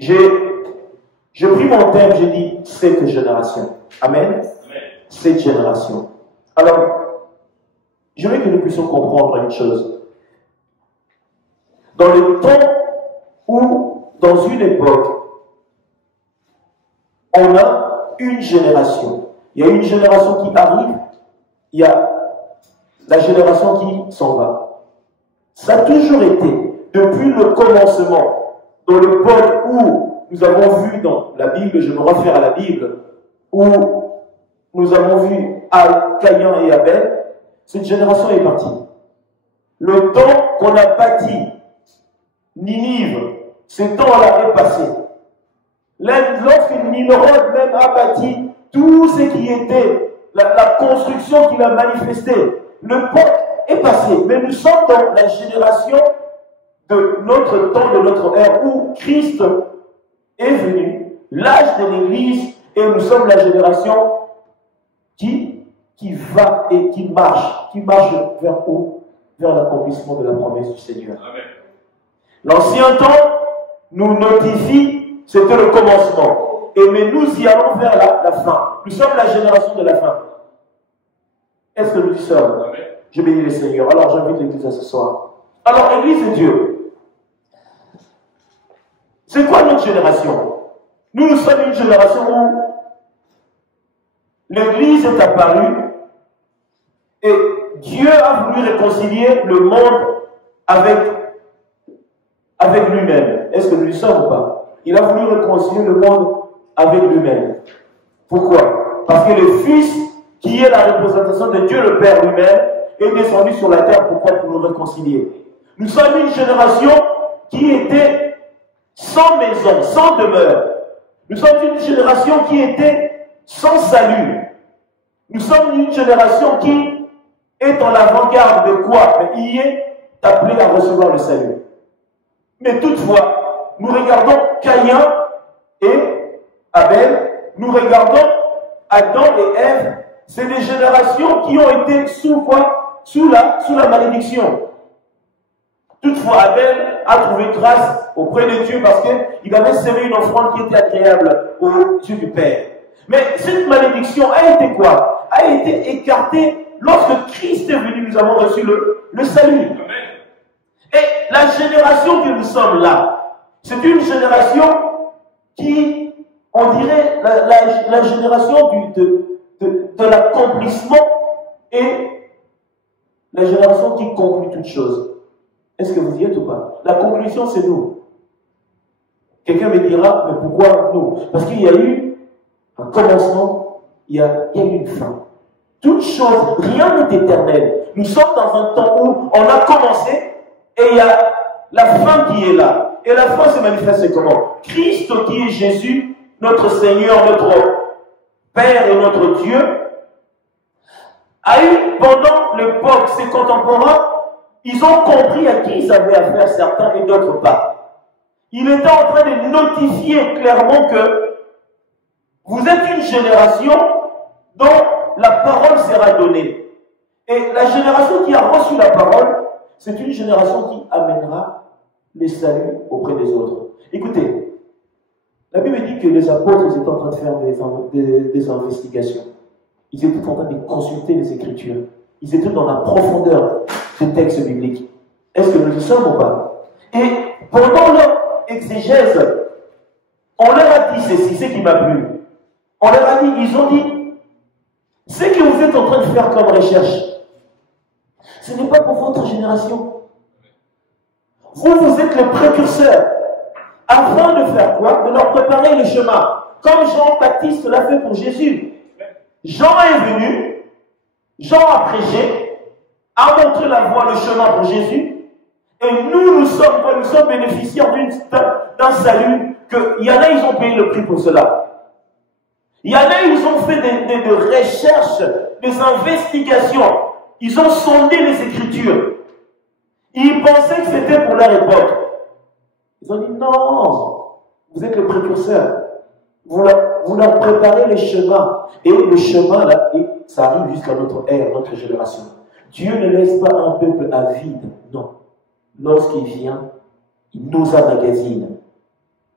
J'ai pris mon thème, j'ai dit cette génération. Amen. Cette génération. Alors, je veux que nous puissions comprendre une chose. Dans le temps où, dans une époque, on a une génération. Il y a une génération qui arrive, il y a la génération qui s'en va. Ça a toujours été, depuis le commencement, dans l'époque où nous avons vu dans la Bible, je me réfère à la Bible, où nous avons vu Caïn et Abel, cette génération est partie. Le temps qu'on a bâti Ninive, ce temps-là est passé. Lorsque Nimrod même a bâti tout ce qui était la construction qu'il a manifestée, le peuple est passé. Mais nous sommes dans la génération de notre temps, de notre ère, où Christ est venu, l'âge de l'Église, et nous sommes la génération qui va et qui marche vers où? Vers l'accomplissement de la promesse du Seigneur. Amen. L'ancien temps nous notifie, c'était le commencement. Mais nous y allons vers la fin. Nous sommes la génération de la fin. Est-ce que nous y sommes? Amen. Je bénis le Seigneur. Alors j'invite l'Église à ce soir. Alors l'Église de Dieu, c'est quoi notre génération? Nous sommes une génération où l'Église est apparue et Dieu a voulu réconcilier le monde avec lui-même. Est-ce que nous y sommes ou pas? Il a voulu réconcilier le monde avec lui-même. Pourquoi? Parce que le Fils, qui est la représentation de Dieu le Père lui-même, est descendu sur la terre. Pourquoi? Pour nous réconcilier. Nous sommes une génération qui était sans maison, sans demeure. Nous sommes une génération qui était sans salut. Nous sommes une génération qui est en l'avant-garde de quoi? Mais il est appelé à recevoir le salut. Mais toutefois, nous regardons Caïn et Abel, nous regardons Adam et Ève, c'est des générations qui ont été sous quoi? Sous la malédiction. Toutefois, Abel a trouvé grâce auprès de Dieu parce qu'il avait semé une offrande qui était agréable aux yeux du Père. Mais cette malédiction a été quoi? A été écartée lorsque Christ est venu, nous avons reçu le salut. Amen. Et la génération que nous sommes là, c'est une génération qui, on dirait, la génération de l'accomplissement et la génération qui conclut toutes choses. Est-ce que vous y êtes ou pas? La conclusion, c'est nous. Quelqu'un me dira, mais pourquoi nous? Parce qu'il y a eu un commencement, il y a eu une fin. Toute chose, rien n'est éternel. Nous sommes dans un temps où on a commencé et il y a la fin qui est là. Et la fin se manifeste comment? Christ, qui est Jésus, notre Seigneur, notre Père et notre Dieu, a eu pendant l'époque, ses contemporains, ils ont compris à qui ils avaient affaire, certains et d'autres pas. Il était en train de notifier clairement que vous êtes une génération dont la parole sera donnée. Et la génération qui a reçu la parole, c'est une génération qui amènera le salut auprès des autres. Écoutez, la Bible dit que les apôtres étaient en train de faire des investigations. Ils étaient en train de consulter les Écritures. Ils étaient dans la profondeur des textes bibliques. Est-ce que nous y sommes ou pas? Et pendant leur exégèse, on leur a dit ceci, ce qui m'a plu. On leur a dit, ils ont dit, ce que vous êtes en train de faire comme recherche, ce n'est pas pour votre génération. Vous êtes les précurseurs. Afin de faire quoi? De leur préparer le chemin. Comme Jean-Baptiste l'a fait pour Jésus. Jean est venu, Jean a prêché, a montré la voie, le chemin pour Jésus. Et nous sommes bénéficiaires d'un salut qu'il y en a, ils ont payé le prix pour cela. Il y en a, ils ont fait des recherches, des investigations. Ils ont sondé les Écritures. Ils pensaient que c'était pour leur époque. Ils ont dit non, vous êtes le précurseur. Vous leur préparez les chemins. Et le chemin, là, ça arrive jusqu'à notre ère, notre génération. Dieu ne laisse pas un peuple avide, non. Lorsqu'il vient, il nous emmagasine.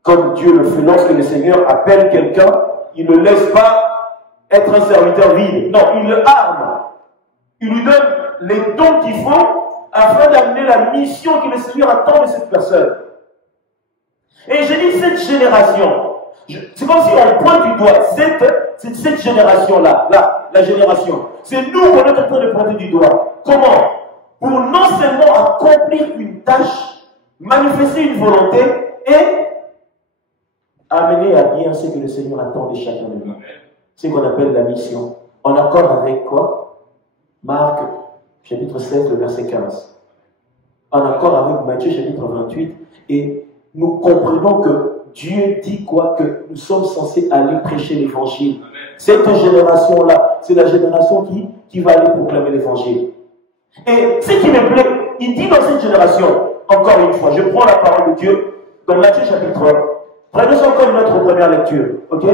comme Dieu le fait lorsque le Seigneur appelle quelqu'un, il ne laisse pas être un serviteur vide. Non, il le arme. Il lui donne les dons qu'il faut afin d'amener la mission que le Seigneur attend de cette personne. Et j'ai dit cette génération. C'est comme si on pointe du doigt cette génération-là, la génération. C'est nous qu'on est en train de pointer du doigt. Comment? Pour non seulement accomplir une tâche, manifester une volonté et amener à bien ce que le Seigneur attend de chacun de nous. C'est ce qu'on appelle la mission. En accord avec quoi? Marc, chapitre 7, le verset 15. En accord avec Matthieu, chapitre 28. Et nous comprenons que Dieu dit quoi? Que nous sommes censés aller prêcher l'évangile. Cette génération-là, c'est la génération qui va aller proclamer l'évangile. Et ce qui me plaît, il dit dans cette génération, encore une fois, je prends la parole de Dieu dans Matthieu chapitre 1. Prenons encore notre première lecture, ok?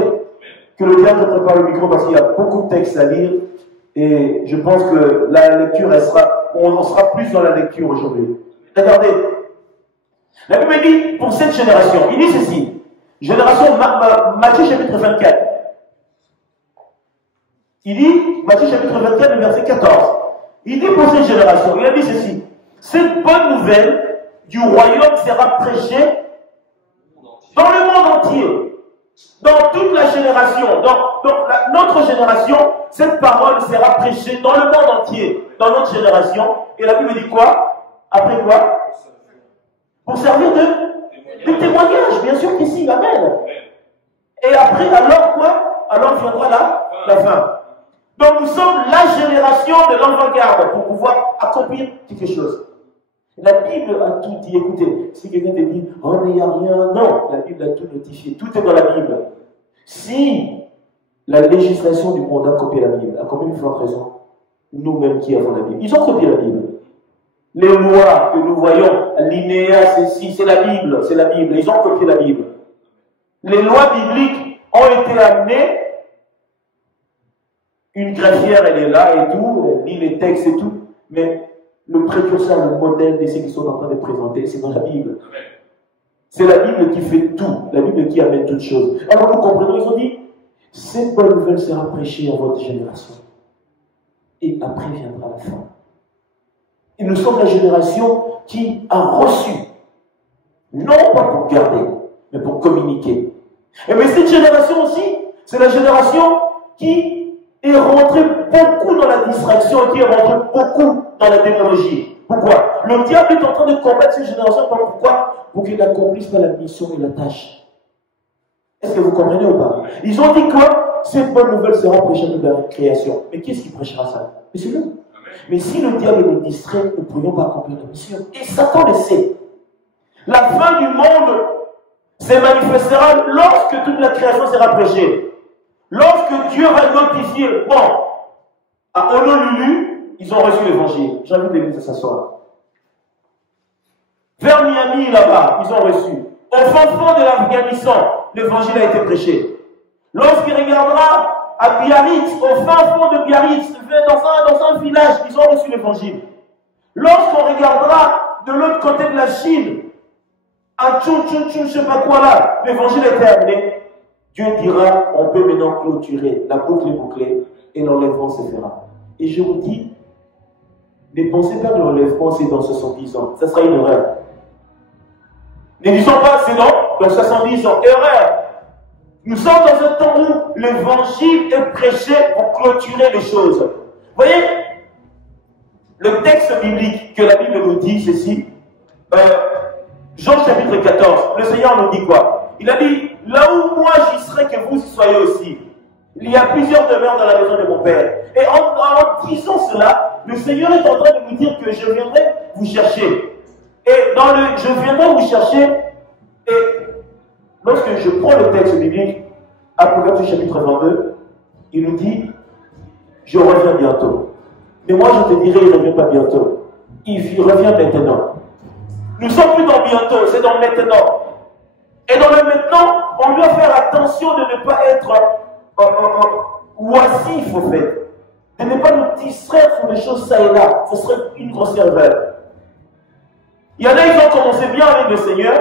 Que le diable prépare le micro parce qu'il y a beaucoup de textes à lire et je pense que la lecture, on en sera plus dans la lecture aujourd'hui. Regardez, la Bible dit pour cette génération, il dit ceci, génération Matthieu chapitre 24. Il dit, Matthieu chapitre 24, le verset 14. Il dit pour cette génération, il a dit ceci, cette bonne nouvelle du royaume sera prêchée dans le monde entier, dans toute la génération, dans notre génération, cette parole sera prêchée dans le monde entier, dans notre génération. Et la Bible dit quoi? Après quoi? Pour servir de témoignage, bien sûr qu'ici, amen. Et après, alors quoi? Alors viendra la fin. Donc nous sommes la génération de l'avant-garde pour pouvoir accomplir quelque chose. La Bible a tout dit. Écoutez, si quelqu'un te dit, oh mais il n'y a rien, non, la Bible a tout notifié. Tout est dans la Bible. Si la législation du monde a copié la Bible, à combien de fois raison? Nous-mêmes qui avons la Bible. Ils ont copié la Bible. Les lois que nous voyons, l'INEA, c'est la Bible, c'est la Bible. Ils ont copié la Bible. Les lois bibliques ont été amenées. Une greffière, elle est là et tout, elle lit les textes et tout, mais le précurseur, le modèle de ce qu'ils sont en train de présenter, c'est dans la Bible. C'est la Bible qui fait tout, la Bible qui amène toutes choses. Alors nous comprenons, ils ont dit, cette bonne nouvelle sera prêchée à votre génération. Et après viendra la fin. Et nous sommes la génération qui a reçu, non pas pour garder, mais pour communiquer. Et mais cette génération aussi, c'est la génération qui est rentré beaucoup dans la distraction, qui est rentré beaucoup dans la démonologie. Pourquoi? Le diable est en train de combattre cette génération. Pourquoi? Pour qu'il n'accomplisse pas la mission et la tâche. Est-ce que vous comprenez ou pas? Ils ont dit quoi? Cette bonne nouvelle sera prêchée de la création. Mais qui est-ce qui prêchera ça? Mais c'est nous. Mais si le diable nous distrait, nous ne pourrions pas accomplir la mission. Et Satan le sait. La fin du monde se manifestera lorsque toute la création sera prêchée. Lorsque Dieu va notifier, bon, à Honolulu, ils ont reçu l'évangile. J'invite l'église à s'asseoir. Vers Miami, là-bas, ils ont reçu. Au fin fond de l'Afghanistan, l'évangile a été prêché. Lorsqu'il regardera à Biarritz, au fin fond de Biarritz, dans un village, ils ont reçu l'évangile. Lorsqu'on regardera de l'autre côté de la Chine, à Tchou, je sais pas quoi là, l'évangile est terminé. Dieu dira, on peut maintenant clôturer, la boucle est bouclée, et l'enlèvement se fera. Et je vous dis, ne pensez pas que l'enlèvement c'est dans 70 ans, ça sera une erreur. Ne disons pas c'est dans 70 ans, erreur. Nous sommes dans un temps où l'évangile est prêché pour clôturer les choses. Vous voyez, le texte biblique que la Bible nous dit, ceci, Jean chapitre 14, le Seigneur nous dit quoi? Il a dit, là où moi j'y serai, que vous y soyez aussi. Il y a plusieurs demeures dans la maison de mon Père. Et en disant cela, le Seigneur est en train de nous dire que je viendrai vous chercher. Et je viendrai vous chercher, et lorsque je prends le texte biblique, Apocalypse chapitre 22, il nous dit, je reviens bientôt. Mais moi je te dirai, il ne revient pas bientôt. Il revient maintenant. Nous ne sommes plus dans bientôt, c'est dans maintenant. Et dans le maintenant, on doit faire attention de ne pas être oisif, au fait. De ne pas nous distraire sur des choses ça et là. Ce serait une grosse erreur. Il y en a, ils ont commencé bien avec le Seigneur,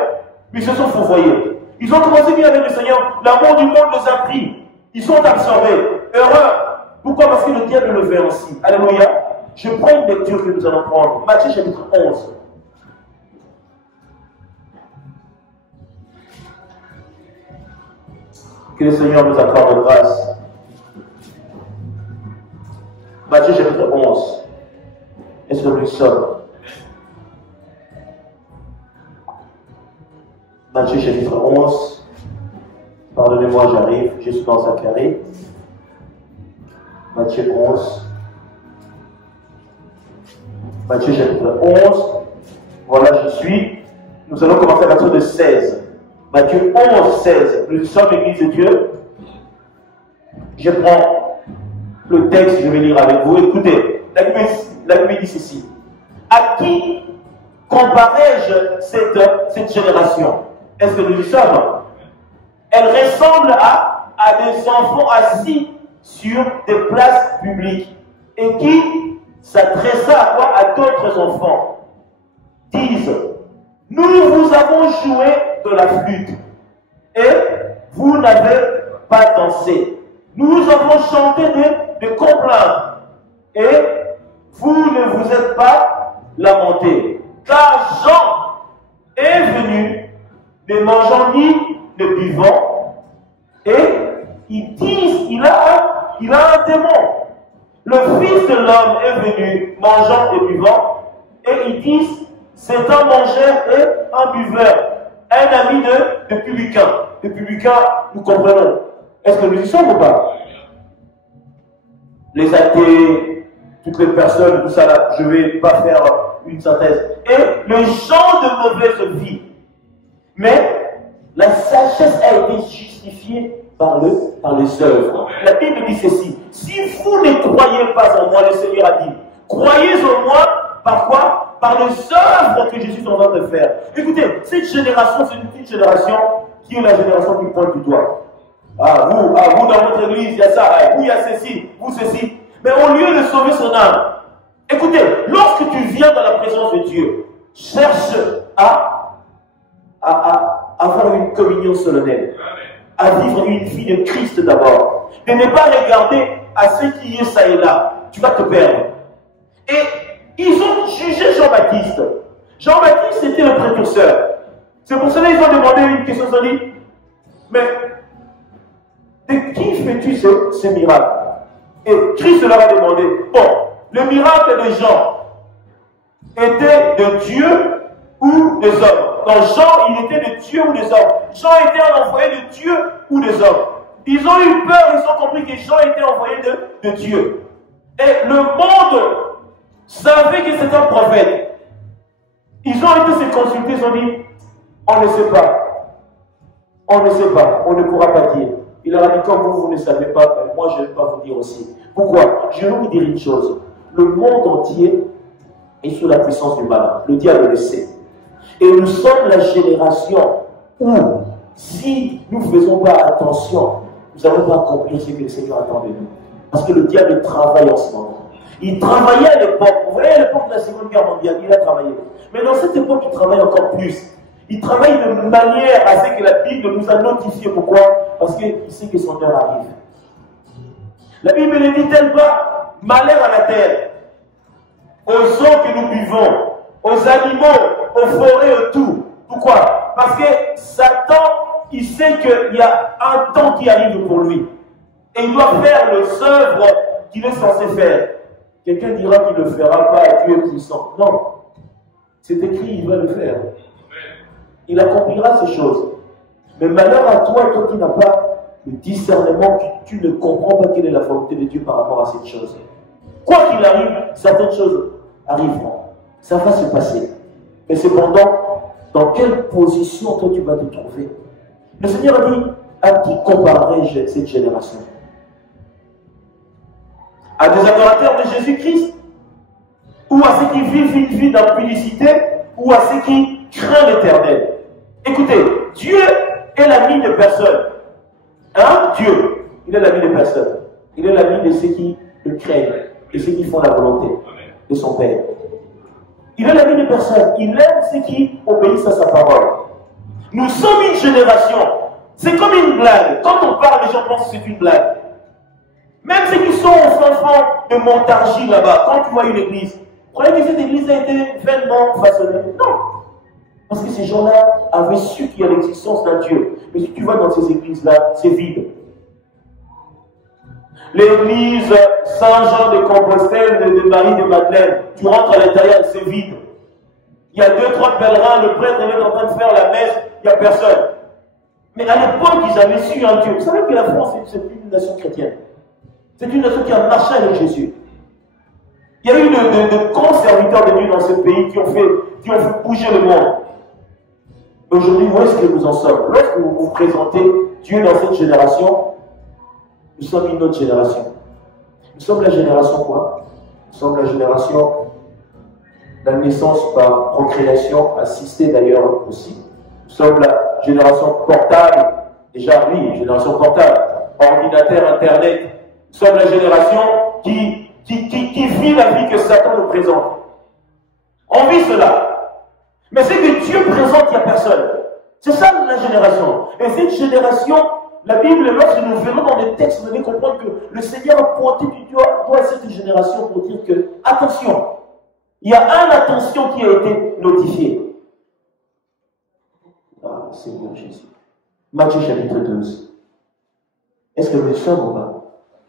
mais ils se sont fourvoyés. Ils ont commencé bien avec le Seigneur. L'amour du monde les a pris. Ils sont absorbés. Heureux. Pourquoi? Parce que le diable le fait ainsi. Alléluia. Je prends une lecture que nous allons prendre. Matthieu chapitre 11. Que le Seigneur nous accorde grâce. Matthieu chapitre 11. Est-ce que nous sommes? Matthieu chapitre 11. Pardonnez-moi, j'arrive. Je suis dans Zacharie. Matthieu 11. Matthieu chapitre 11. Voilà, je suis. Nous allons commencer à partir de 16. Matthieu 11, 16. Nous sommes l'Église de Dieu. Je prends le texte, je vais lire avec vous. Écoutez, la Bible dit ceci. À qui comparais-je cette génération? Est-ce que nous y sommes? Elle ressemble à des enfants assis sur des places publiques et qui s'adressa à quoi? À d'autres enfants. Disent, nous vous avons joué de la flûte et vous n'avez pas dansé. Nous avons chanté de complaintes et vous ne vous êtes pas lamenté. Car Jean est venu ne mangeant ni ne buvant et ils disent il a un démon. Le Fils de l'homme est venu mangeant et buvant et ils disent c'est un mangeur et un buveur, un ami de publicains. De publicains, nous comprenons. Est-ce que nous y sommes ou pas? Les athées, toutes les personnes, tout ça là, je ne vais pas faire une synthèse. Et les gens de mauvaise vie. Mais la sagesse a été justifiée par les œuvres. La Bible dit ceci. Si vous ne croyez pas en moi, le Seigneur a dit, croyez en moi, par quoi? Par les œuvres que je suis en train de faire. Écoutez, cette génération, c'est une petite génération qui est la génération qui pointe du doigt. Vous dans votre église, il y a ça, vous, il y a ceci, vous, ceci. Mais au lieu de sauver son âme, écoutez, lorsque tu viens dans la présence de Dieu, cherche à avoir une communion solennelle, à vivre une vie de Christ d'abord, de ne pas regarder à ce qui est ça et là. Tu vas te perdre. Et ils ont jugé Jean-Baptiste. Jean-Baptiste était le précurseur. C'est pour cela qu'ils ont demandé une question. Ils ont dit, mais de qui fais-tu ce miracle? Et Christ leur a demandé, bon, le miracle de Jean était de Dieu ou des hommes? Quand Jean, il était de Dieu ou des hommes? Jean était un envoyé de Dieu ou des hommes? Ils ont eu peur, ils ont compris que Jean était envoyé de Dieu. Et le monde savait que c'était un prophète. Ils ont été se consulter, ils ont dit, on ne sait pas. On ne sait pas, on ne pourra pas dire. Il leur a dit, comme vous ne savez pas, ben moi je ne vais pas vous dire aussi. Pourquoi? Je vais vous dire une chose. Le monde entier est sous la puissance du malin. Le diable le sait. Et nous sommes la génération où, si nous ne faisons pas attention, nous n'allons pas accomplir ce que le Seigneur attend de nous. Parce que le diable travaille en ce moment. Il travaillait à l'époque. Vous voyez, à l'époque de la Seconde Guerre mondiale, il a travaillé. Mais dans cette époque, il travaille encore plus. Il travaille de manière à ce que la Bible nous a notifié. Pourquoi? Parce qu'il sait que son heure arrive. La Bible ne dit-elle pas malheur à la terre, aux eaux que nous buvons, aux animaux, aux forêts, au tout. Pourquoi? Parce que Satan, il sait qu'il y a un temps qui arrive pour lui. Et il doit faire les œuvres qu'il est censé faire. Quelqu'un dira qu'il ne le fera pas et Dieu est puissant. Non. C'est écrit, il va le faire. Il accomplira ces choses. Mais malheur à toi, toi qui n'as pas le discernement, tu ne comprends pas quelle est la volonté de Dieu par rapport à cette chose. Quoi qu'il arrive, certaines choses arriveront. Ça va se passer. Mais cependant, dans quelle position toi tu vas te trouver? Le Seigneur a dit, à qui comparerai-je cette génération? À des adorateurs de Jésus-Christ? Ou à ceux qui vivent une vie d'impudicité? Ou à ceux qui craignent l'Éternel? Écoutez, Dieu est l'ami de personne. Hein? Dieu, il est l'ami de personne. Il est l'ami de ceux qui le craignent, de ceux qui font la volonté de son Père. Il est l'ami de personne. Il aime ceux qui obéissent à sa parole. Nous sommes une génération. C'est comme une blague. Quand on parle, les gens pensent que c'est une blague. Même ceux qui sont aux enfants de Montargis là-bas, quand tu vois une église, croyez que cette église a été vainement façonnée? Non. Parce que ces gens-là avaient su qu'il y a l'existence d'un Dieu. Mais si tu vas dans ces églises-là, c'est vide. L'église Saint-Jean de Compostelle de Marie de Madeleine, tu rentres à l'intérieur, c'est vide. Il y a 2-3 pèlerins, le prêtre est en train de faire la messe, il n'y a personne. Mais à l'époque, ils avaient su un Dieu. Vous savez que la France, c'est une nation chrétienne. C'est une nation qui a marché avec Jésus. Il y a eu de grands serviteurs de Dieu dans ce pays qui ont fait bouger le monde. Aujourd'hui, où est-ce que nous en sommes? Lorsque vous vous présentez Dieu dans cette génération, nous sommes une autre génération. Nous sommes la génération quoi? Nous sommes la génération de la naissance par procréation, assistée d'ailleurs aussi. Nous sommes la génération portable, déjà oui, génération portable, ordinateur, internet. Nous sommes la génération qui vit la vie que Satan nous présente. On vit cela. Mais c'est que Dieu présente, il n'y a personne. C'est ça la génération. Et cette génération, la Bible, lorsque nous verrons dans les textes, vous allez comprendre que le Seigneur a pointé du doigt à cette génération pour dire que, attention, il y a une attention qui a été notifiée. Ah, Seigneur Jésus. Matthieu chapitre 12. Est-ce que nous sommes ou pas?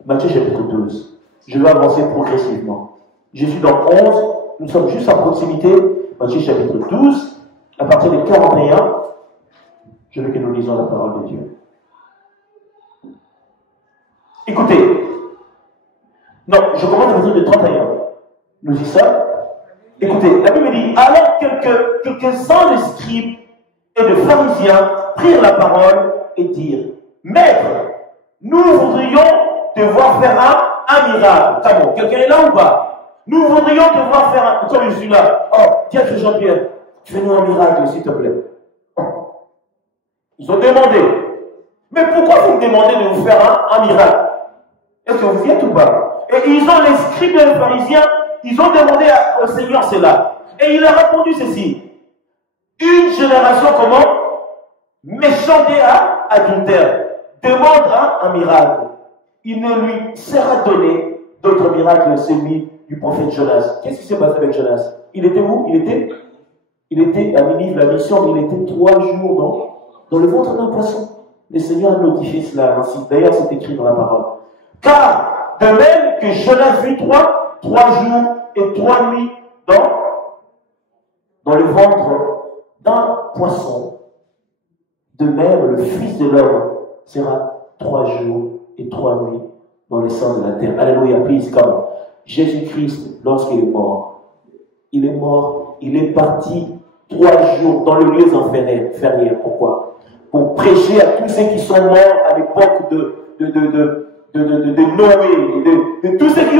Matthieu chapitre 12. Je vais avancer progressivement. Je suis dans 11, nous sommes juste à proximité. Matthieu chapitre 12, à partir de 41, je veux que nous lisons la parole de Dieu. Écoutez, non, je commence à partir de 31. Nous dit ça. Écoutez, la Bible dit, alors quelques-uns des scribes et de pharisiens prirent la parole et dirent, Maître, nous voudrions te voir faire un miracle. C'est bon, quelqu'un est là ou pas? Nous voudrions te voir faire un... Comme je suis là. Oh, tiens, Jean-Pierre, fais-nous un miracle, s'il te plaît. Oh. Ils ont demandé. Mais pourquoi vous me demandez de vous faire un miracle? Est-ce que vous y êtes ou pas? Et ils ont, les scribes et les pharisiens, ils ont demandé au Seigneur cela. Et il a répondu ceci. Une génération comment? Méchante et adultère. Demande un miracle. Il ne lui sera donné d'autres miracles, celui du prophète Jonas. Qu'est-ce qui s'est passé avec Jonas? Il était où? Il était à Ninive, la mission, mais il était 3 jours dans le ventre d'un poisson. Le Seigneur a notifié cela ainsi. D'ailleurs, c'est écrit dans la parole. Car, de même que Jonas vit 3 jours et 3 nuits dans le ventre d'un poisson, de même le Fils de l'homme sera 3 jours et 3 nuits dans le sein de la terre. Alléluia, please, comme Jésus-Christ, lorsqu'il est mort, il est parti 3 jours dans le lieu inférieur. Pourquoi? Pour prêcher à tous ceux qui sont morts à l'époque de Noé, de tous ceux qui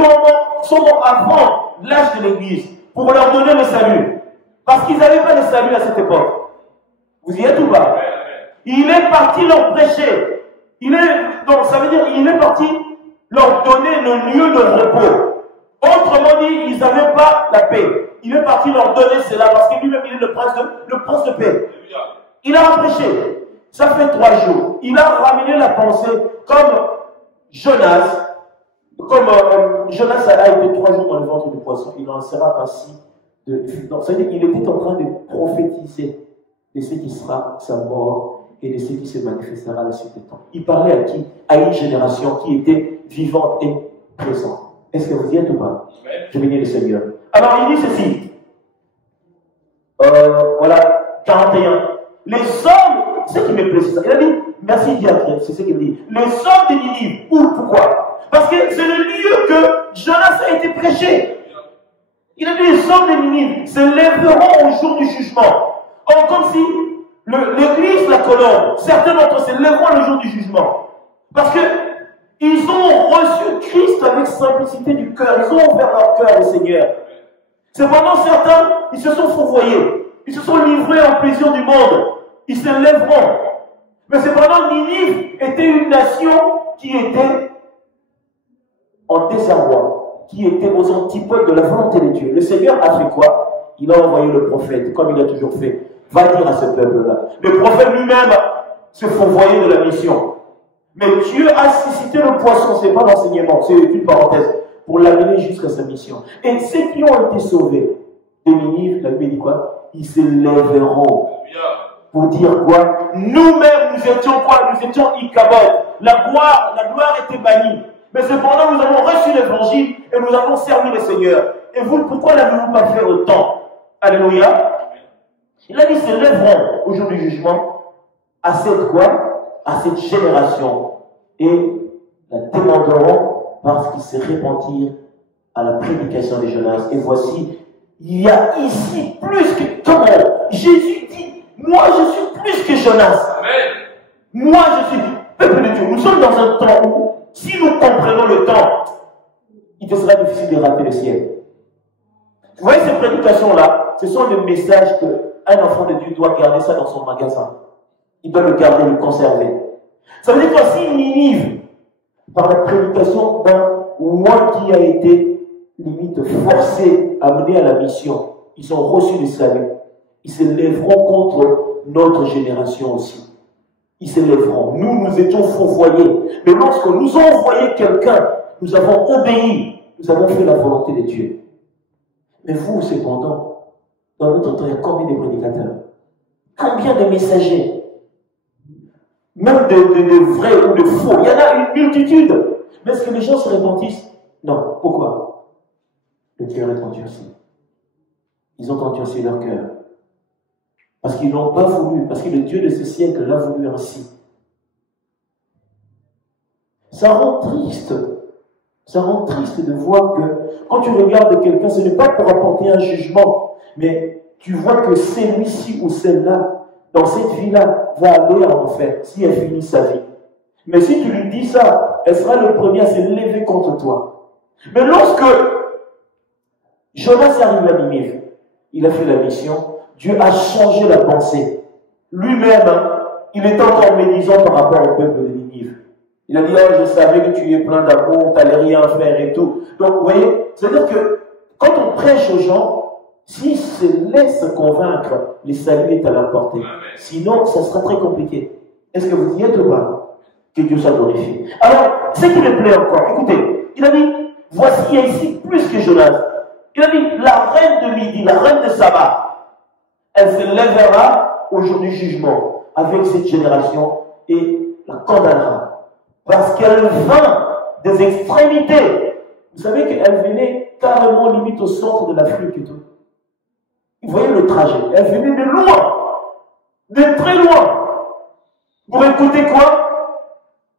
sont morts avant l'âge de l'Église, pour leur donner le salut. Parce qu'ils n'avaient pas le salut à cette époque. Vous y êtes ou pas? Il est parti leur prêcher. Donc ça veut dire il est parti leur donner le lieu de repos. Autrement dit, ils n'avaient pas la paix. Il est parti leur donner cela parce que lui-même il est le prince de paix. Il a prêché. Ça fait 3 jours. Il a ramené la pensée comme Jonas. Jonas a été 3 jours dans le ventre du poisson. Il en sera ainsi. Ça veut dire qu'il était en train de prophétiser de ce qui sera sa mort et de ce qui se manifestera à la suite des temps. Il parlait à qui? À une génération qui était vivante et présente. Est-ce que vous y êtes ou pas? Je bénis le Seigneur. Alors il dit ceci. Voilà, 41. Les hommes, c'est ce qui me plaît, il a dit, merci Diacre, c'est ce qu'il dit. Les hommes de Ninive, pourquoi? Parce que c'est le lieu que Jonas a été prêché. Il a dit, les hommes de Ninive se lèveront au jour du jugement. Or, comme si l'église, la colonne, certains d'entre eux se lèveront le jour du jugement. Parce que ils ont reçu Christ avec simplicité du cœur. Ils ont ouvert leur cœur au Seigneur. Cependant, certains, ils se sont fourvoyés. Ils se sont livrés au plaisir du monde. Ils se lèveront. Mais cependant, Ninive était une nation qui était en désarroi, qui était aux antipodes de la volonté de Dieu. Le Seigneur a fait quoi? Il a envoyé le prophète, comme il a toujours fait. va dire à ce peuple-là. Le prophète lui-même se fourvoyait de la mission. Mais Dieu a suscité le poisson, ce n'est pas l'enseignement, c'est une parenthèse, pour l'amener jusqu'à sa mission. Et ceux qui ont été sauvés de Ninive, la Bible dit quoi? Ils se lèveront. Pour dire quoi? Nous-mêmes, nous étions quoi? Nous étions Ichabod. La gloire était bannie. Mais cependant, nous avons reçu l'évangile et nous avons servi le Seigneur. Et vous, pourquoi n'avez-vous pas fait autant? Alléluia. Il a dit, se lèveront au jour du jugement à cette quoi? À cette génération. Et la demanderont parce qu'ils se repentirent à la prédication de Jonas. Et voici, il y a ici plus que toi. Jésus dit, moi je suis plus que Jonas. Amen. Moi je suis peuple de Dieu. Nous sommes dans un temps où, si nous comprenons le temps, il te sera difficile de rater le ciel. Vous voyez ces prédications-là, ce sont des messages qu'un enfant de Dieu doit garder ça dans son magasin. Il doit le garder, le conserver. Ça veut dire que si Ninive, par la prédication d'un roi qui a été limite forcé à mener à la mission, ils ont reçu le salut. Ils se lèveront contre notre génération aussi. Ils se lèveront. Nous, nous étions fourvoyés. Mais lorsque nous avons envoyé quelqu'un, nous avons obéi. Nous avons fait la volonté de Dieu. Mais vous, cependant, dans notre temps, il y a combien de prédicateurs? Combien de messagers? Même de vrais ou de faux. Il y en a une multitude. Mais est-ce que les gens se repentissent? Non. Pourquoi? Le cœur est endurci. Ils ont endurci leur cœur. Parce qu'ils n'ont pas voulu, parce que le Dieu de ce siècle l'a voulu ainsi. Ça rend triste. Ça rend triste de voir que quand tu regardes quelqu'un, ce n'est pas pour apporter un jugement, mais tu vois que celui-ci ou celle-là, dans cette vie-là, va aller en enfer si elle finit sa vie. Mais si tu lui dis ça, elle sera le premier à se lever contre toi. Mais lorsque Jonas arrive à Ninive, il a fait la mission, Dieu a changé la pensée. Lui-même, il était encore médisant par rapport au peuple de Ninive. Il a dit, oh, je savais que tu es plein d'amour, tu n'allais rien faire et tout. Donc, vous voyez, c'est-à-dire que quand on prêche aux gens, s'ils se laissent convaincre, le salut est à leur portée. Sinon, ça sera très compliqué. Est-ce que vous y êtes ou pas? Que Dieu soit glorifié. Alors, ce qui me plaît encore, écoutez, il a dit, voici, il y a ici plus que Jonas. Il a dit, la reine de Midi, la reine de Saba, elle se lèvera au jour du jugement avec cette génération et la condamnera. Parce qu'elle vint des extrémités. Vous savez qu'elle venait carrément limite au centre de l'Afrique et tout. Vous voyez le trajet. Elle venait de loin. De très loin. Pour écouter quoi?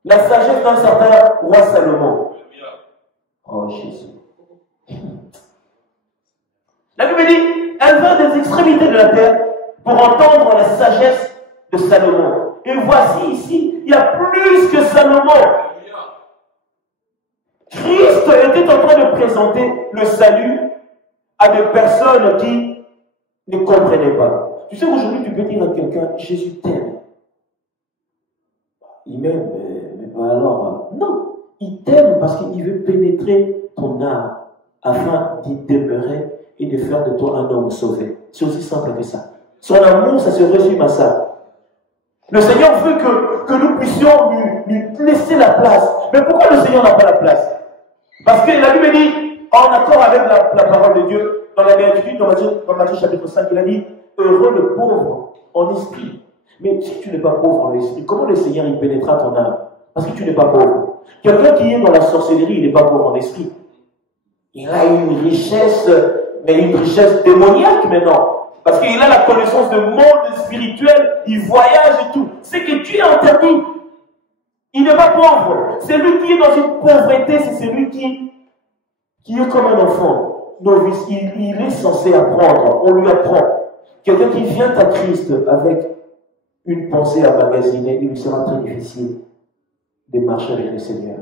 La sagesse d'un certain roi Salomon. Oh Jésus. La Bible dit, elle vint des extrémités de la terre pour entendre la sagesse de Salomon. Et voici ici, il y a plus que Salomon. Christ était en train de présenter le salut à des personnes qui ne comprenaient pas. Tu sais, aujourd'hui, tu peux dire à quelqu'un, Jésus t'aime. Il m'aime, mais pas alors. Non, il t'aime parce qu'il veut pénétrer ton âme afin d'y demeurer et de faire de toi un homme sauvé. C'est aussi simple que ça. Son amour, ça se résume à ça. Le Seigneur veut que nous puissions lui laisser la place. Mais pourquoi le Seigneur n'a pas la place? Parce que la Bible dit, en accord avec la parole de Dieu, dans la béatitude, dans Matthieu chapitre 5, il a dit, heureux le pauvre en esprit. Mais si tu n'es pas pauvre en esprit, comment le Seigneur il pénétrera ton âme? Parce que tu n'es pas pauvre. Quelqu'un qui est dans la sorcellerie, il n'est pas pauvre en esprit. Il a une richesse, mais une richesse démoniaque maintenant. Parce qu'il a la connaissance du monde spirituel, il voyage et tout. C'est que Dieu est interdit. Il n'est pas pauvre. Celui qui est dans une pauvreté, c'est celui qui est comme un enfant novice. Il est censé apprendre. On lui apprend. Quelqu'un qui vient à Christ avec une pensée à magasiner, il lui sera très difficile de marcher avec le Seigneur.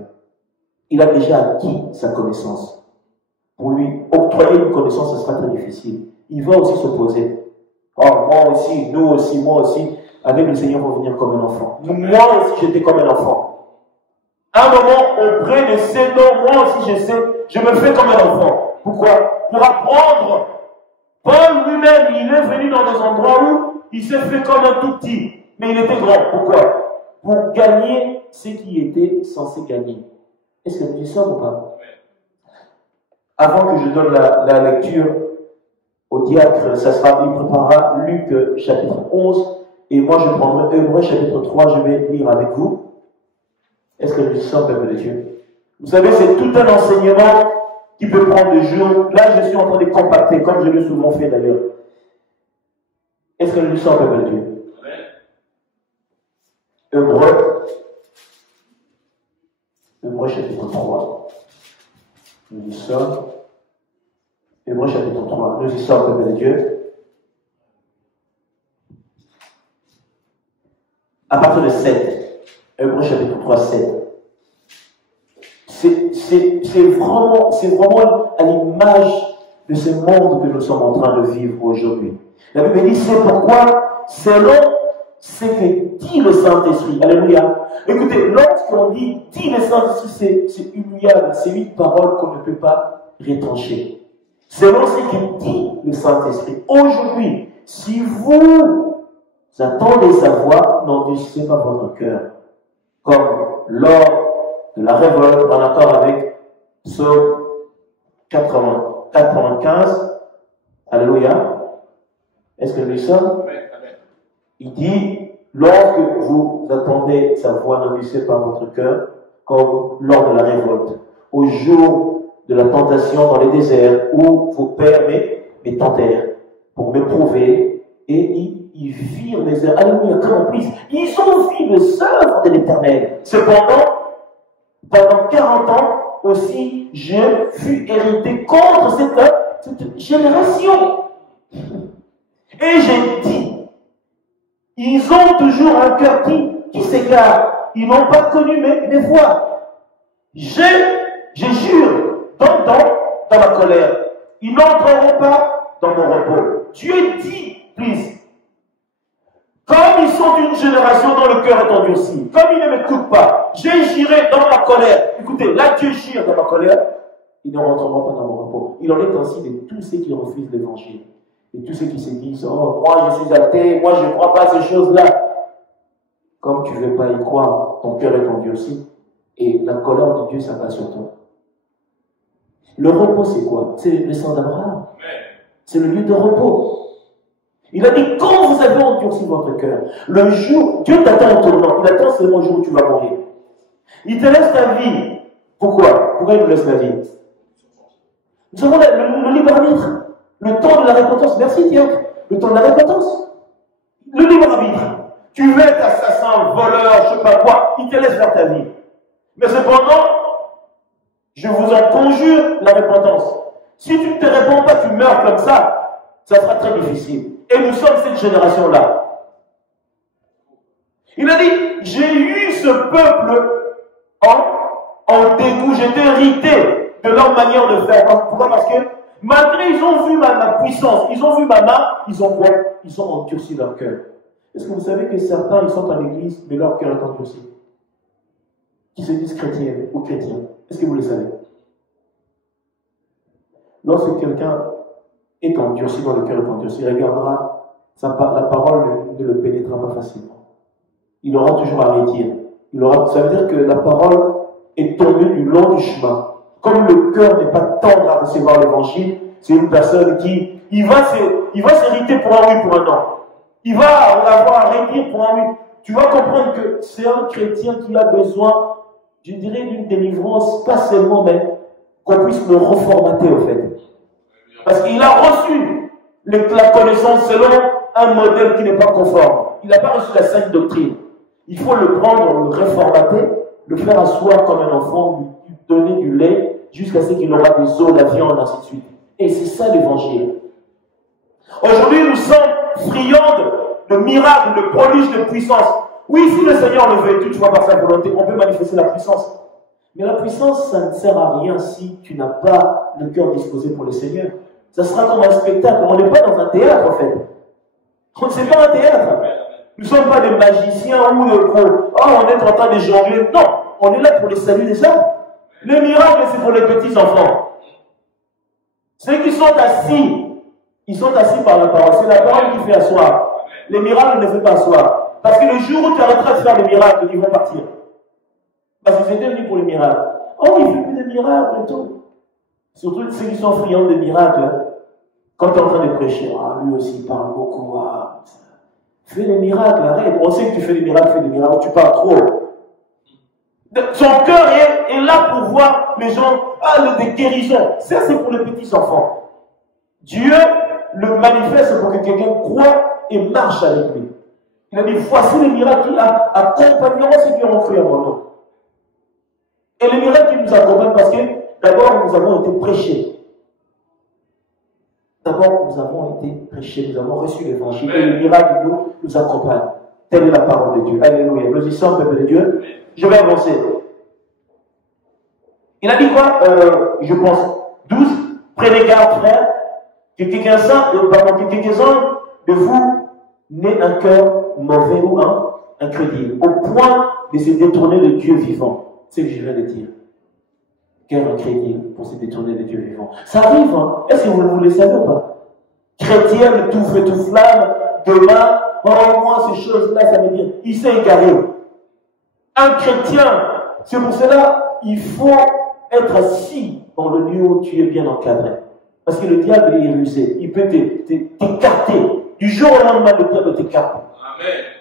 Il a déjà acquis sa connaissance. Pour lui octroyer une connaissance, ce sera très difficile. Il va aussi s'opposer. Oh, moi aussi, nous aussi, moi aussi, avec le Seigneur, on va venir comme un enfant. Moi aussi, j'étais comme un enfant. À un moment, auprès de 7 ans, moi aussi, je me fais comme un enfant. Pourquoi? Pour apprendre. Paul lui-même, il est venu dans des endroits où il s'est fait comme un tout petit, mais il était grand. Pourquoi? Pour gagner ce qui était censé gagner. Est-ce que nous y sommes ou pas? Avant que je donne la lecture au diacre, ça sera, il préparera Luc chapitre 11, et moi je prendrai Hébreux chapitre 3, je vais lire avec vous. Est-ce que nous y sommes, peuple de Dieu? Vous savez, c'est tout un enseignement qui peut prendre des jours. Là, je suis en train de compacter, comme je l'ai souvent fait d'ailleurs. Est-ce que nous y sommes, peuple de Dieu? Hébreux chapitre 3. Nous y sommes. Hébreux chapitre 3. Nous y sommes, peuple de Dieu. À partir de 7. Hébreux chapitre 3, 7. C'est vraiment à l'image de ce monde que nous sommes en train de vivre aujourd'hui. La Bible dit, c'est pourquoi, selon ce que dit le Saint-Esprit. Alléluia. Écoutez, lorsqu'on dit le Saint-Esprit, c'est humiliable. C'est une parole qu'on ne peut pas retrancher. Selon ce que dit le Saint-Esprit. Aujourd'hui, si vous attendez sa voix, n'endurcissez pas votre cœur. Comme lors de la révolte, en accord avec Psaume 95. Alléluia. Est-ce que nous y sommes? Il dit, lorsque vous attendez sa voix, n'endurcissez pas votre cœur, comme lors de la révolte, au jour de la tentation dans les déserts, où vos pères me tentèrent pour m'éprouver, et ils virent les œuvres. Alléluia, comme plus, ils ont vu les œuvres de l'Éternel. Cependant, pendant 40 ans aussi, je fus hérité contre cette génération. Et j'ai dit, ils ont toujours un cœur qui s'égare. Ils n'ont pas connu mes voies. Je jure, dans ma colère. Ils n'entreront pas dans mon repos. Dieu dit, please, comme ils sont une génération dont le cœur est endurci, comme ils ne m'écoutent pas, j'ai juré dans ma colère. Écoutez, là Dieu jure dans ma colère, ils ne rentreront pas dans mon repos. Il en est ainsi de tous ceux qui refusent l'évangile. Et tous ceux qui se disent, oh, moi je suis athée, moi je ne crois pas à ces choses-là. Comme tu ne veux pas y croire, ton cœur est endurci. Et la colère de Dieu s'abat sur toi. Le repos, c'est quoi? C'est le sang d'Abraham. C'est le lieu de repos. Il a dit, quand vous avez endurci votre cœur, le jour, Dieu t'attend au tournant, il attend seulement le jour où tu vas mourir. Il te laisse ta vie. Pourquoi? Pourquoi il nous laisse la vie? Nous avons le libre arbitre. Le temps de la repentance. Merci, diacre. Le temps de la repentance. Le libre arbitre. Tu veux être assassin, voleur, je ne sais pas quoi, il te laisse faire ta vie. Mais cependant, je vous en conjure la repentance. Si tu ne te réponds pas, tu meurs comme ça sera très difficile. Et nous sommes cette génération-là. Il a dit, j'ai eu ce peuple en dégoût, j'étais irrité de leur manière de faire. Pourquoi? Parce que malgré ils ont vu ma puissance, ils ont vu ma main, ils ont quoi? Ils ont endurci leur cœur. Est-ce que vous savez que certains, ils sont à l'église, mais leur cœur est endurci? Qui se disent chrétiens ou chrétiens. Est-ce que vous le savez? Lorsque quelqu'un est endurci, dans le cœur est endurci, il regardera, la parole ne le pénétrera pas facilement. Il aura toujours à redire. Ça veut dire que la parole est tombée du long du chemin. Comme le cœur n'est pas tendre à recevoir l'évangile, c'est une personne qui, il va s'irriter pour un oui, pour un non. Il va avoir à redire pour un oui. Tu vas comprendre que c'est un chrétien qui a besoin, je dirais, d'une délivrance, pas seulement, mais qu'on puisse le reformater, au fait. Parce qu'il a reçu la connaissance selon un modèle qui n'est pas conforme. Il n'a pas reçu la sainte doctrine. Il faut le prendre, le reformater, le faire asseoir comme un enfant, lui donner du lait, jusqu'à ce qu'il aura des os, la viande, ainsi de suite. Et c'est ça l'évangile. Aujourd'hui, nous sommes friands de miracles, de prodiges, de puissance. Oui, si le Seigneur le veut toutefois par sa volonté, on peut manifester la puissance. Mais la puissance, ça ne sert à rien si tu n'as pas le cœur disposé pour le Seigneur. Ça sera comme un spectacle. On n'est pas dans un théâtre, en fait. C'est pas un théâtre. Nous ne sommes pas des magiciens ou on est en train de jongler. Non, on est là pour le salut des hommes. Les miracles, c'est pour les petits enfants. Ceux qui sont assis, ils sont assis par la parole. C'est la parole qui fait asseoir. les miracles ne font pas asseoir. Parce que le jour où tu arrêteras de faire les miracles, ils vont partir. Parce qu'ils étaient venus pour les miracles. Oh, il ne fait plus de miracles et tout. Surtout ceux qui sont friands des miracles. Hein. Quand tu es en train de prêcher, ah, lui aussi il parle beaucoup. Ah, fais des miracles, arrête. On sait que tu fais des miracles, tu parles trop. Son cœur est là pour voir les gens, des guérisons. Ça, c'est pour les petits enfants. Dieu le manifeste pour que quelqu'un croit et marche avec lui. Il a dit, voici les miracles qui accompagneront ceux qui auront cru à mon nom. Et les miracles qui nous accompagnent parce que d'abord nous avons été prêchés. D'abord nous avons été prêchés, nous avons reçu l'évangile et les miracles nous accompagnent. Telle est la parole de Dieu. Alléluia. Nous y sommes, peuple de Dieu. Je vais avancer. Il a dit quoi je pense 12. Prenez garde, frère, que quelques-uns de vous n'aient un cœur mauvais ou incrédule, au point de se détourner de Dieu vivant. C'est ce que je viens de dire. Cœur incrédule pour se détourner de Dieu vivant. Ça arrive, hein? Est-ce que vous le savez ou pas? Chrétien de tout feu, tout flamme, demain, moi, ces choses-là, ça veut dire, il s'est égaré. Un chrétien, c'est pour cela, il faut être assis dans le lieu où tu es bien encadré. Parce que le diable est rusé. Il peut t'écarter. Du jour au lendemain, le diable t'écarte.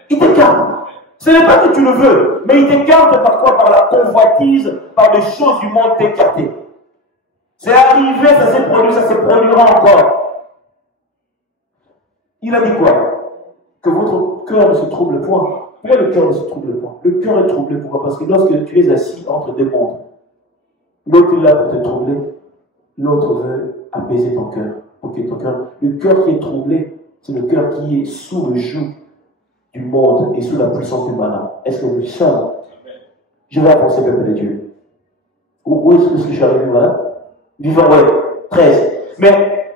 Il t'écarte. Ce n'est pas que tu le veux, mais il t'écarte par quoi? Par la convoitise, par les choses du monde t'écarter. C'est arrivé, ça s'est produit, ça se produira encore. Il a dit quoi? Que votre cœur ne se trouble point. Pourquoi le cœur ne se trouble point? Le cœur est troublé, pourquoi? Parce que lorsque tu es assis entre deux mondes, l'autre est là pour te troubler, l'autre veut apaiser ton cœur. Pour que ton cœur, le cœur qui est troublé, c'est le cœur qui est sous le joug du monde et sous la puissance du malin. Est-ce que nous sommes? Je vais avancer, peuple de Dieu. Où est-ce que je suis arrivé là? Vivant, ouais, 13. Mais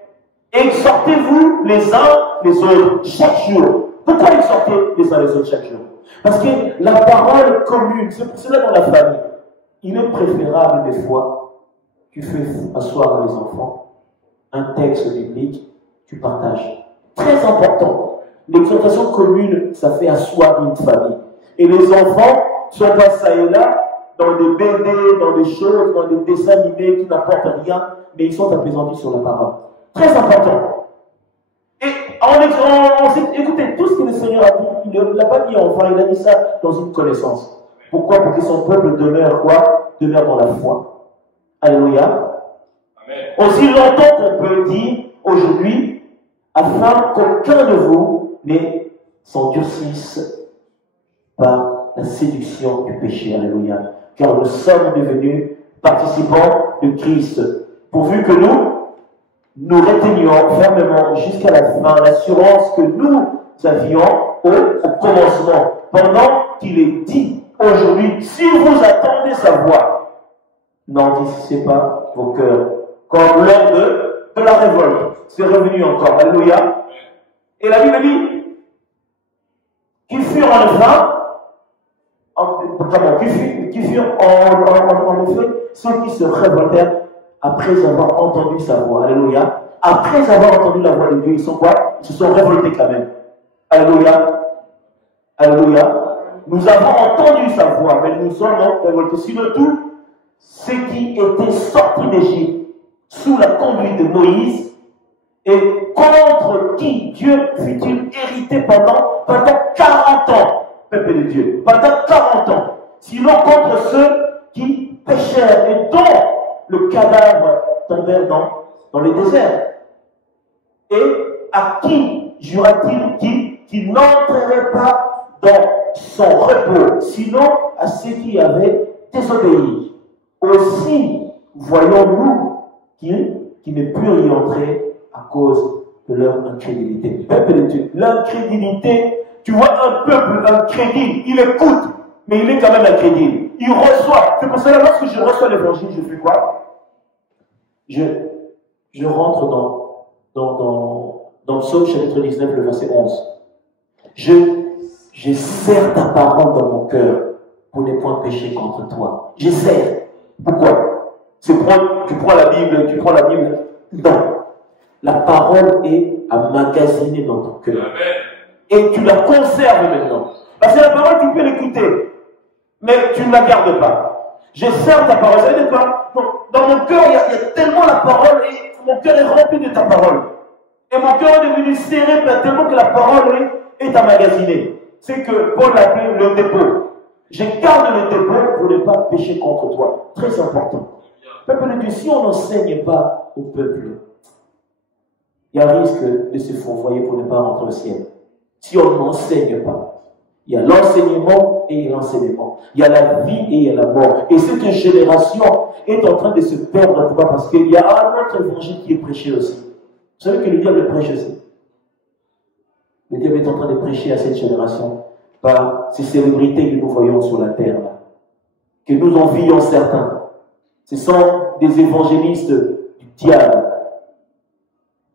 exhortez-vous les uns les autres chaque jour. Pourquoi exhorter les uns les autres chaque jour? Parce que la parole commune, c'est pour cela dans la famille, il est préférable des fois, tu fais asseoir les enfants, un texte biblique, tu partages. Très important. L'exhortation commune, ça fait asseoir une famille. Et les enfants sont pas ça et là, dans des BD, dans des choses, dans des dessins animés qui n'apportent rien, mais ils sont apaisantis sur la parole. Très important. Et écoutez, tout ce que le Seigneur a dit, il ne l'a pas dit enfin, il a dit ça dans une connaissance. Pourquoi? Pour que son peuple demeure quoi? Demeure dans la foi. Alléluia. Amen. Aussi longtemps qu'on peut dire aujourd'hui, afin qu'aucun de vous ne s'endurcisse par la séduction du péché. Alléluia. Car nous sommes devenus participants de Christ, pourvu que nous retenions fermement jusqu'à la fin l'assurance que nous avions au commencement, pendant qu'il est dit aujourd'hui, si vous attendez sa voix, n'endurcissez pas vos cœurs, comme lors de la révolte. C'est revenu encore. Alléluia. Et la Bible dit qu'ils furent qui furent en effet ceux qui se révoltèrent après avoir entendu sa voix. Alléluia. Après avoir entendu la voix de Dieu, ils sont quoi? Ils se sont révoltés quand même. Alléluia. Alléluia. Nous avons entendu sa voix, mais nous sommes révoltés. Sinon tout, ceux qui étaient sortis d'Égypte sous la conduite de Moïse, et contre qui Dieu fut-il hérité pendant 40 ans, peuple de Dieu, pendant 40 ans. Sinon contre ceux qui péchèrent et dont le cadavre tombèrent dans le désert. Et à qui jura-t-il qui n'entrerait pas dans son repos, sinon à ceux qui avaient désobéi. Aussi voyons-nous qui ne purent y entrer à cause de leur incrédulité. Peuple de Dieu, l'incrédulité, tu vois un peuple incrédule, il écoute, mais il est quand même incrédule. Il reçoit. C'est pour cela que lorsque je reçois l'évangile, je fais quoi? Je rentre dans Psaume chapitre 19, le verset 11. Je serre ta parole dans mon cœur pour ne point pécher contre toi. Je serre. Pourquoi? Tu prends la Bible. Non. La parole est à magasiner dans ton cœur. et tu la conserves maintenant. Parce que la parole, tu peux l'écouter, mais tu ne la gardes pas. Je sers ta parole. Vous savez de quoi? Dans mon cœur, il y a tellement la parole, et mon cœur est rempli de ta parole. Et mon cœur est devenu serré tellement que la parole est emmagasinée. C'est que Paul l'appelait le dépôt. Je garde le dépôt pour ne pas pécher contre toi. Très important. Peuple de Dieu, si on n'enseigne pas au peuple, il y a un risque de se fourvoyer pour ne pas rentrer au ciel. Si on n'enseigne pas, il y a l'enseignement et l'enseignement. Il y a la vie et il y a la mort. Et cette génération est en train de se perdre. Pourquoi? Parce qu'il y a un autre évangile qui est prêché aussi. Vous savez que le diable prêche aussi. Le diable est en train de prêcher à cette génération par ces célébrités que nous voyons sur la terre, là, que nous envions certains. Ce sont des évangélistes du diable.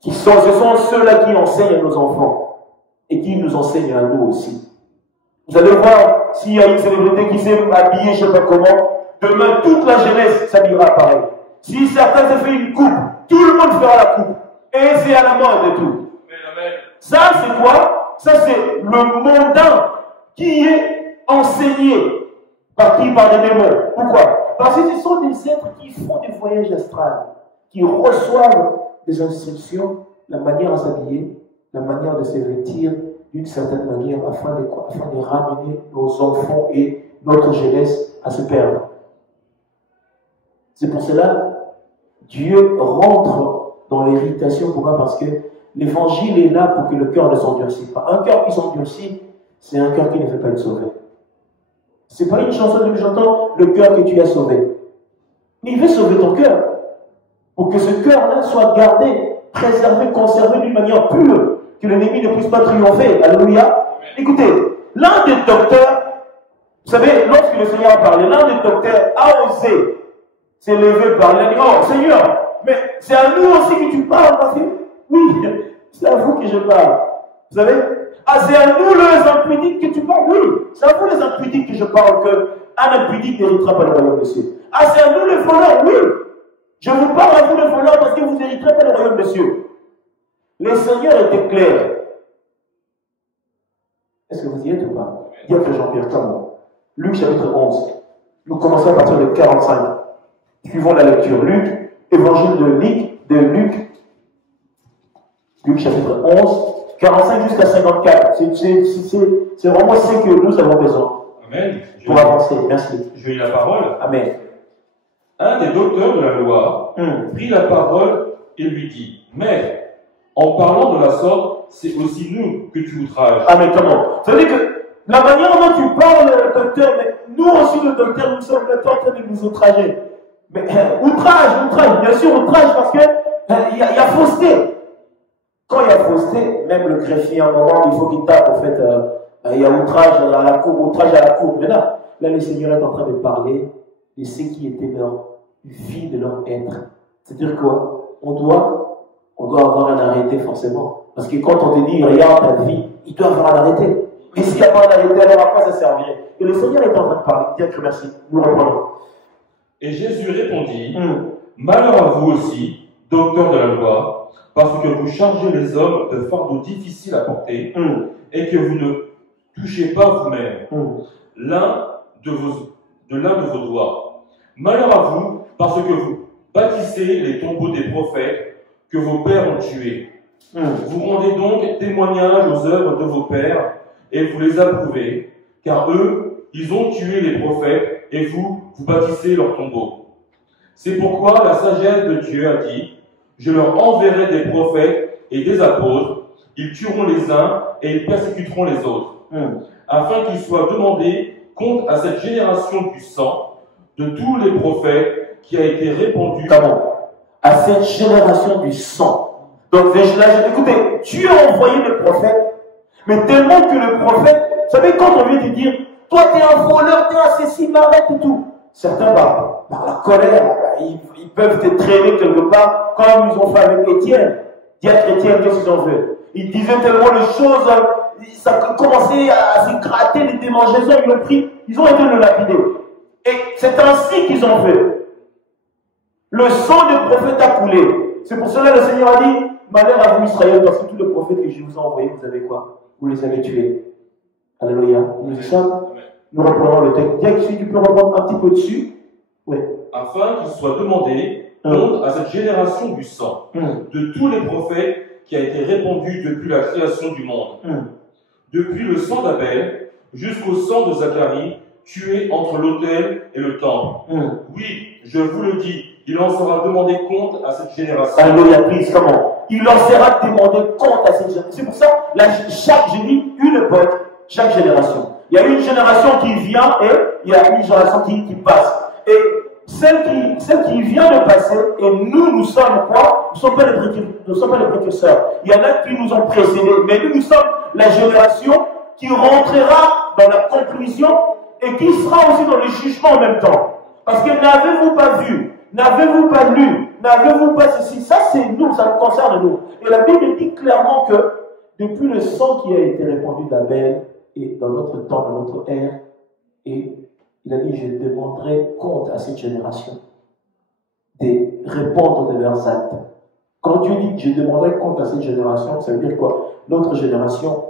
Ce sont ceux-là qui enseignent à nos enfants et qui nous enseignent à nous aussi. Vous allez voir, s'il y a une célébrité qui s'est habillée, je ne sais pas comment, demain toute la jeunesse s'habillera pareil. Si certains se fait une coupe, tout le monde fera la coupe. Et c'est à la mode et tout. Ça, c'est quoi? Ça, c'est le mondain qui est enseigné par qui? Par des démons. Pourquoi? Parce que ce sont des êtres qui font des voyages astrales, qui reçoivent des instructions, la manière à s'habiller, la manière de se vêtir d'une certaine manière afin de ramener nos enfants et notre jeunesse à se perdre. C'est pour cela Dieu rentre dans l'irritation. Pourquoi? Parce que l'évangile est là pour que le cœur ne s'endurcisse pas. Un cœur qui s'endurcit, c'est un cœur qui ne veut pas être sauvé. C'est pas une chanson que j'entends, le cœur que tu as sauvé. Mais il veut sauver ton cœur. Pour que ce cœur-là soit gardé, préservé, conservé d'une manière pure, que l'ennemi ne puisse pas triompher. Alléluia. Écoutez, l'un des docteurs, vous savez, lorsque le Seigneur a parlé, l'un des docteurs a osé s'élever par là, il a dit, oh Seigneur, mais c'est à nous aussi que tu parles, ma fille. Oui, c'est à vous que je parle. Vous savez? Ah, c'est à nous les impudiques que tu parles. Oui, c'est à vous les impudiques que je parle, qu'un impudique n'héritera pas le royaume de Dieu. Ah, c'est à nous les voleurs. Oui, je vous parle à vous les voleurs parce que vous n'hériterez pas le royaume de Dieu. Le Seigneur était clair. Est-ce que vous y êtes ou pas? Dire que Jean-Pierre, comment? Luc chapitre 11. Nous commençons à partir de 45. Suivons la lecture. Luc, évangile de Luc. Luc chapitre 11. 45 jusqu'à 54. C'est vraiment ce que nous avons besoin. Amen. Pour avancer. Merci. Je lis la parole. Amen. Un des docteurs de la loi prit la parole et lui dit, Maître, en parlant de la sorte, c'est aussi nous que tu outrages. Amen. Comment? Ça veut dire que la manière dont tu parles, docteur, mais nous aussi, le docteur, nous sommes là en train de nous outrager. Mais outrage, bien sûr, outrage, parce que il y a fausseté. Quand il y a fausseté, même le greffier, à un moment, il faut qu'il tape, en fait, il y a outrage à la cour. Mais là, le Seigneur est en train de parler de ce qui était leur vie, de leur être. C'est-à-dire quoi? On doit avoir un arrêté, forcément. Parce que quand on te dit, regarde ta vie, il doit avoir un arrêté. Mais s'il n'y a pas un arrêté, alors à quoi ça servirait? Et le Seigneur est en train de parler. Bien que merci. Nous reprenons. Et Jésus répondit, Malheur à vous aussi, docteurs de la loi, parce que vous chargez les hommes de fardeaux difficiles à porter et que vous ne touchez pas vous-même l'un de vos doigts. Malheur à vous, parce que vous bâtissez les tombeaux des prophètes que vos pères ont tués. Vous rendez donc témoignage aux œuvres de vos pères et vous les approuvez, car eux, ils ont tué les prophètes et vous bâtissez leurs tombeaux. C'est pourquoi la sagesse de Dieu a dit, je leur enverrai des prophètes et des apôtres, ils tueront les uns et ils persécuteront les autres, afin qu'il soit demandé compte à cette génération du sang de tous les prophètes qui a été répandu. Comment? À cette génération du sang. Donc, écoutez, Dieu a envoyé le prophète, mais tellement que le prophète, vous savez, quand on vient te dire, toi t'es un voleur, t'es un assassine, arrête et tout. Certains, par la colère, ils peuvent te traîner quelque part, comme ils ont fait avec Étienne. Diacre Étienne, qu'est-ce qu'ils ont fait? Ils disaient tellement de choses, ça commençait à se gratter les démangeaisons, ils l'ont pris, ils ont été le lapider. Et c'est ainsi qu'ils ont fait. Le sang des prophètes a coulé. C'est pour cela que le Seigneur a dit, malheur à vous Israël, parce que tous les prophètes que je vous ai envoyés, vous avez quoi? vous les avez tués. Alléluia. Nous y sommes. Nous reprenons le texte. Dieu, si tu peux reprendre un petit peu dessus. Oui. Afin qu'il soit demandé compte à cette génération du sang, de tous les prophètes qui a été répandu depuis la création du monde. Depuis le sang d'Abel jusqu'au sang de Zacharie, tué entre l'autel et le temple. Oui, je vous le dis, il en sera demandé compte à cette génération. Alléluia, please, comment? Il en sera demandé compte à cette génération. C'est pour ça, j'ai dit une époque, chaque génération. Il y a une génération qui vient et il y a une génération qui passe. Et celle qui vient de passer, et nous sommes quoi? Nous ne sommes pas les précurseurs. Il y en a qui nous ont précédés, mais nous sommes la génération qui rentrera dans la conclusion et qui sera aussi dans le jugement en même temps. Parce que n'avez-vous pas vu, n'avez-vous pas lu, n'avez-vous pas ceci? Ça c'est nous, ça nous concerne nous. Et la Bible dit clairement que depuis le sang qui a été répandu d'Abel, et dans notre temps, dans notre ère, et il a dit, je demanderai compte à cette génération de répondre de leurs actes. Quand Dieu dit que je demanderai compte à cette génération, ça veut dire quoi? L'autre génération,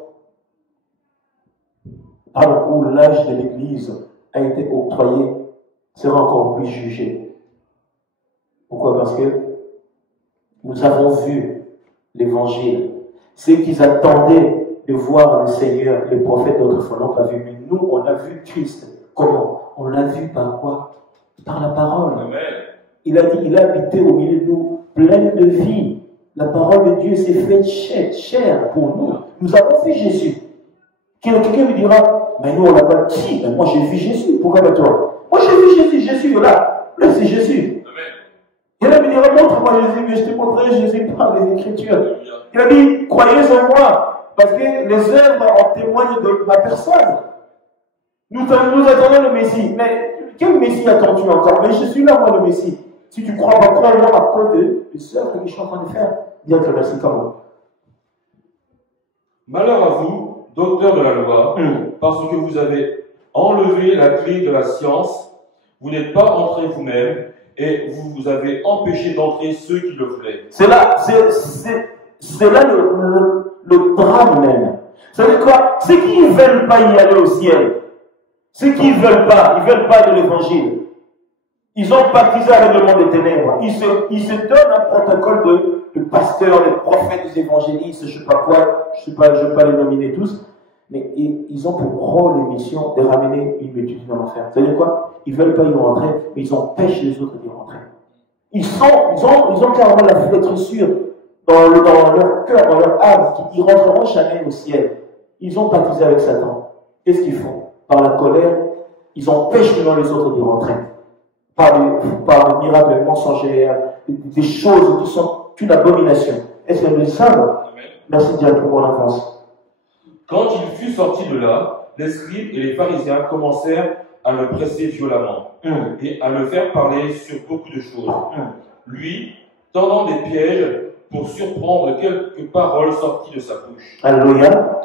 où l'âge de l'Église a été octroyé, sera encore plus jugé. Pourquoi? Parce que nous avons vu l'Évangile. Ceux qui attendaient de voir le Seigneur, les prophètes d'autrefois n'ont pas vu, mais nous, on a vu Christ. Comment? On l'a vu par quoi? Par la parole. Amen. Il a dit, il a habité au milieu de nous, plein de vie. La parole de Dieu s'est faite chair pour nous. Nous avons vu Jésus. Quelqu'un me dira, mais nous on l'a pas dit, mais moi j'ai vu Jésus. Pourquoi pas toi? Moi j'ai vu Jésus, Jésus est là. Là c'est Jésus. Il a me dira, montre-moi Jésus, mais je te montrerai Jésus par les Écritures. Il a dit, croyez en moi, parce que les œuvres en témoignent de ma personne. Nous attendons le Messie. Mais quel Messie attends-tu encore? Mais je suis là, moi, le Messie. Si tu crois pas, crois-moi à cause des œuvres que je suis en train de faire. Bien que merci, comment? Malheur à vous, docteurs de la loi, parce que vous avez enlevé la clé de la science, vous n'êtes pas entrés vous-même, et vous avez empêché d'entrer ceux qui le voulaient. C'est là le drame même. Ça veut dire quoi? Ceux qui ne veulent pas y aller au ciel, ceux qui ne veulent pas, de l'évangile, ils ont baptisé avec le monde des ténèbres. Ils se donnent un protocole de pasteurs, de prophètes, des évangélistes, je ne sais pas quoi, je ne vais pas les nominer tous, mais ils ont pour rôle et mission de ramener une multitude dans l'enfer. Ça veut dire quoi? Ils ne veulent pas y rentrer, mais ils empêchent les autres d'y rentrer. Ils ont carrément la flétrissure dans leur cœur, dans leur âme, qu'ils ne rentreront jamais au ciel. Ils ont baptisé avec Satan. Qu'est-ce qu'ils font? Par la colère, ils empêchent les autres d'y rentrer. Par des miracles mensongers, des choses qui sont une abomination. Est-ce que nous le savons? Merci Dieu pour mon enfance. Quand il fut sorti de là, les scribes et les pharisiens commencèrent à le presser violemment et à le faire parler sur beaucoup de choses. Lui, tendant des pièges pour surprendre quelques paroles sorties de sa bouche. Alléluia.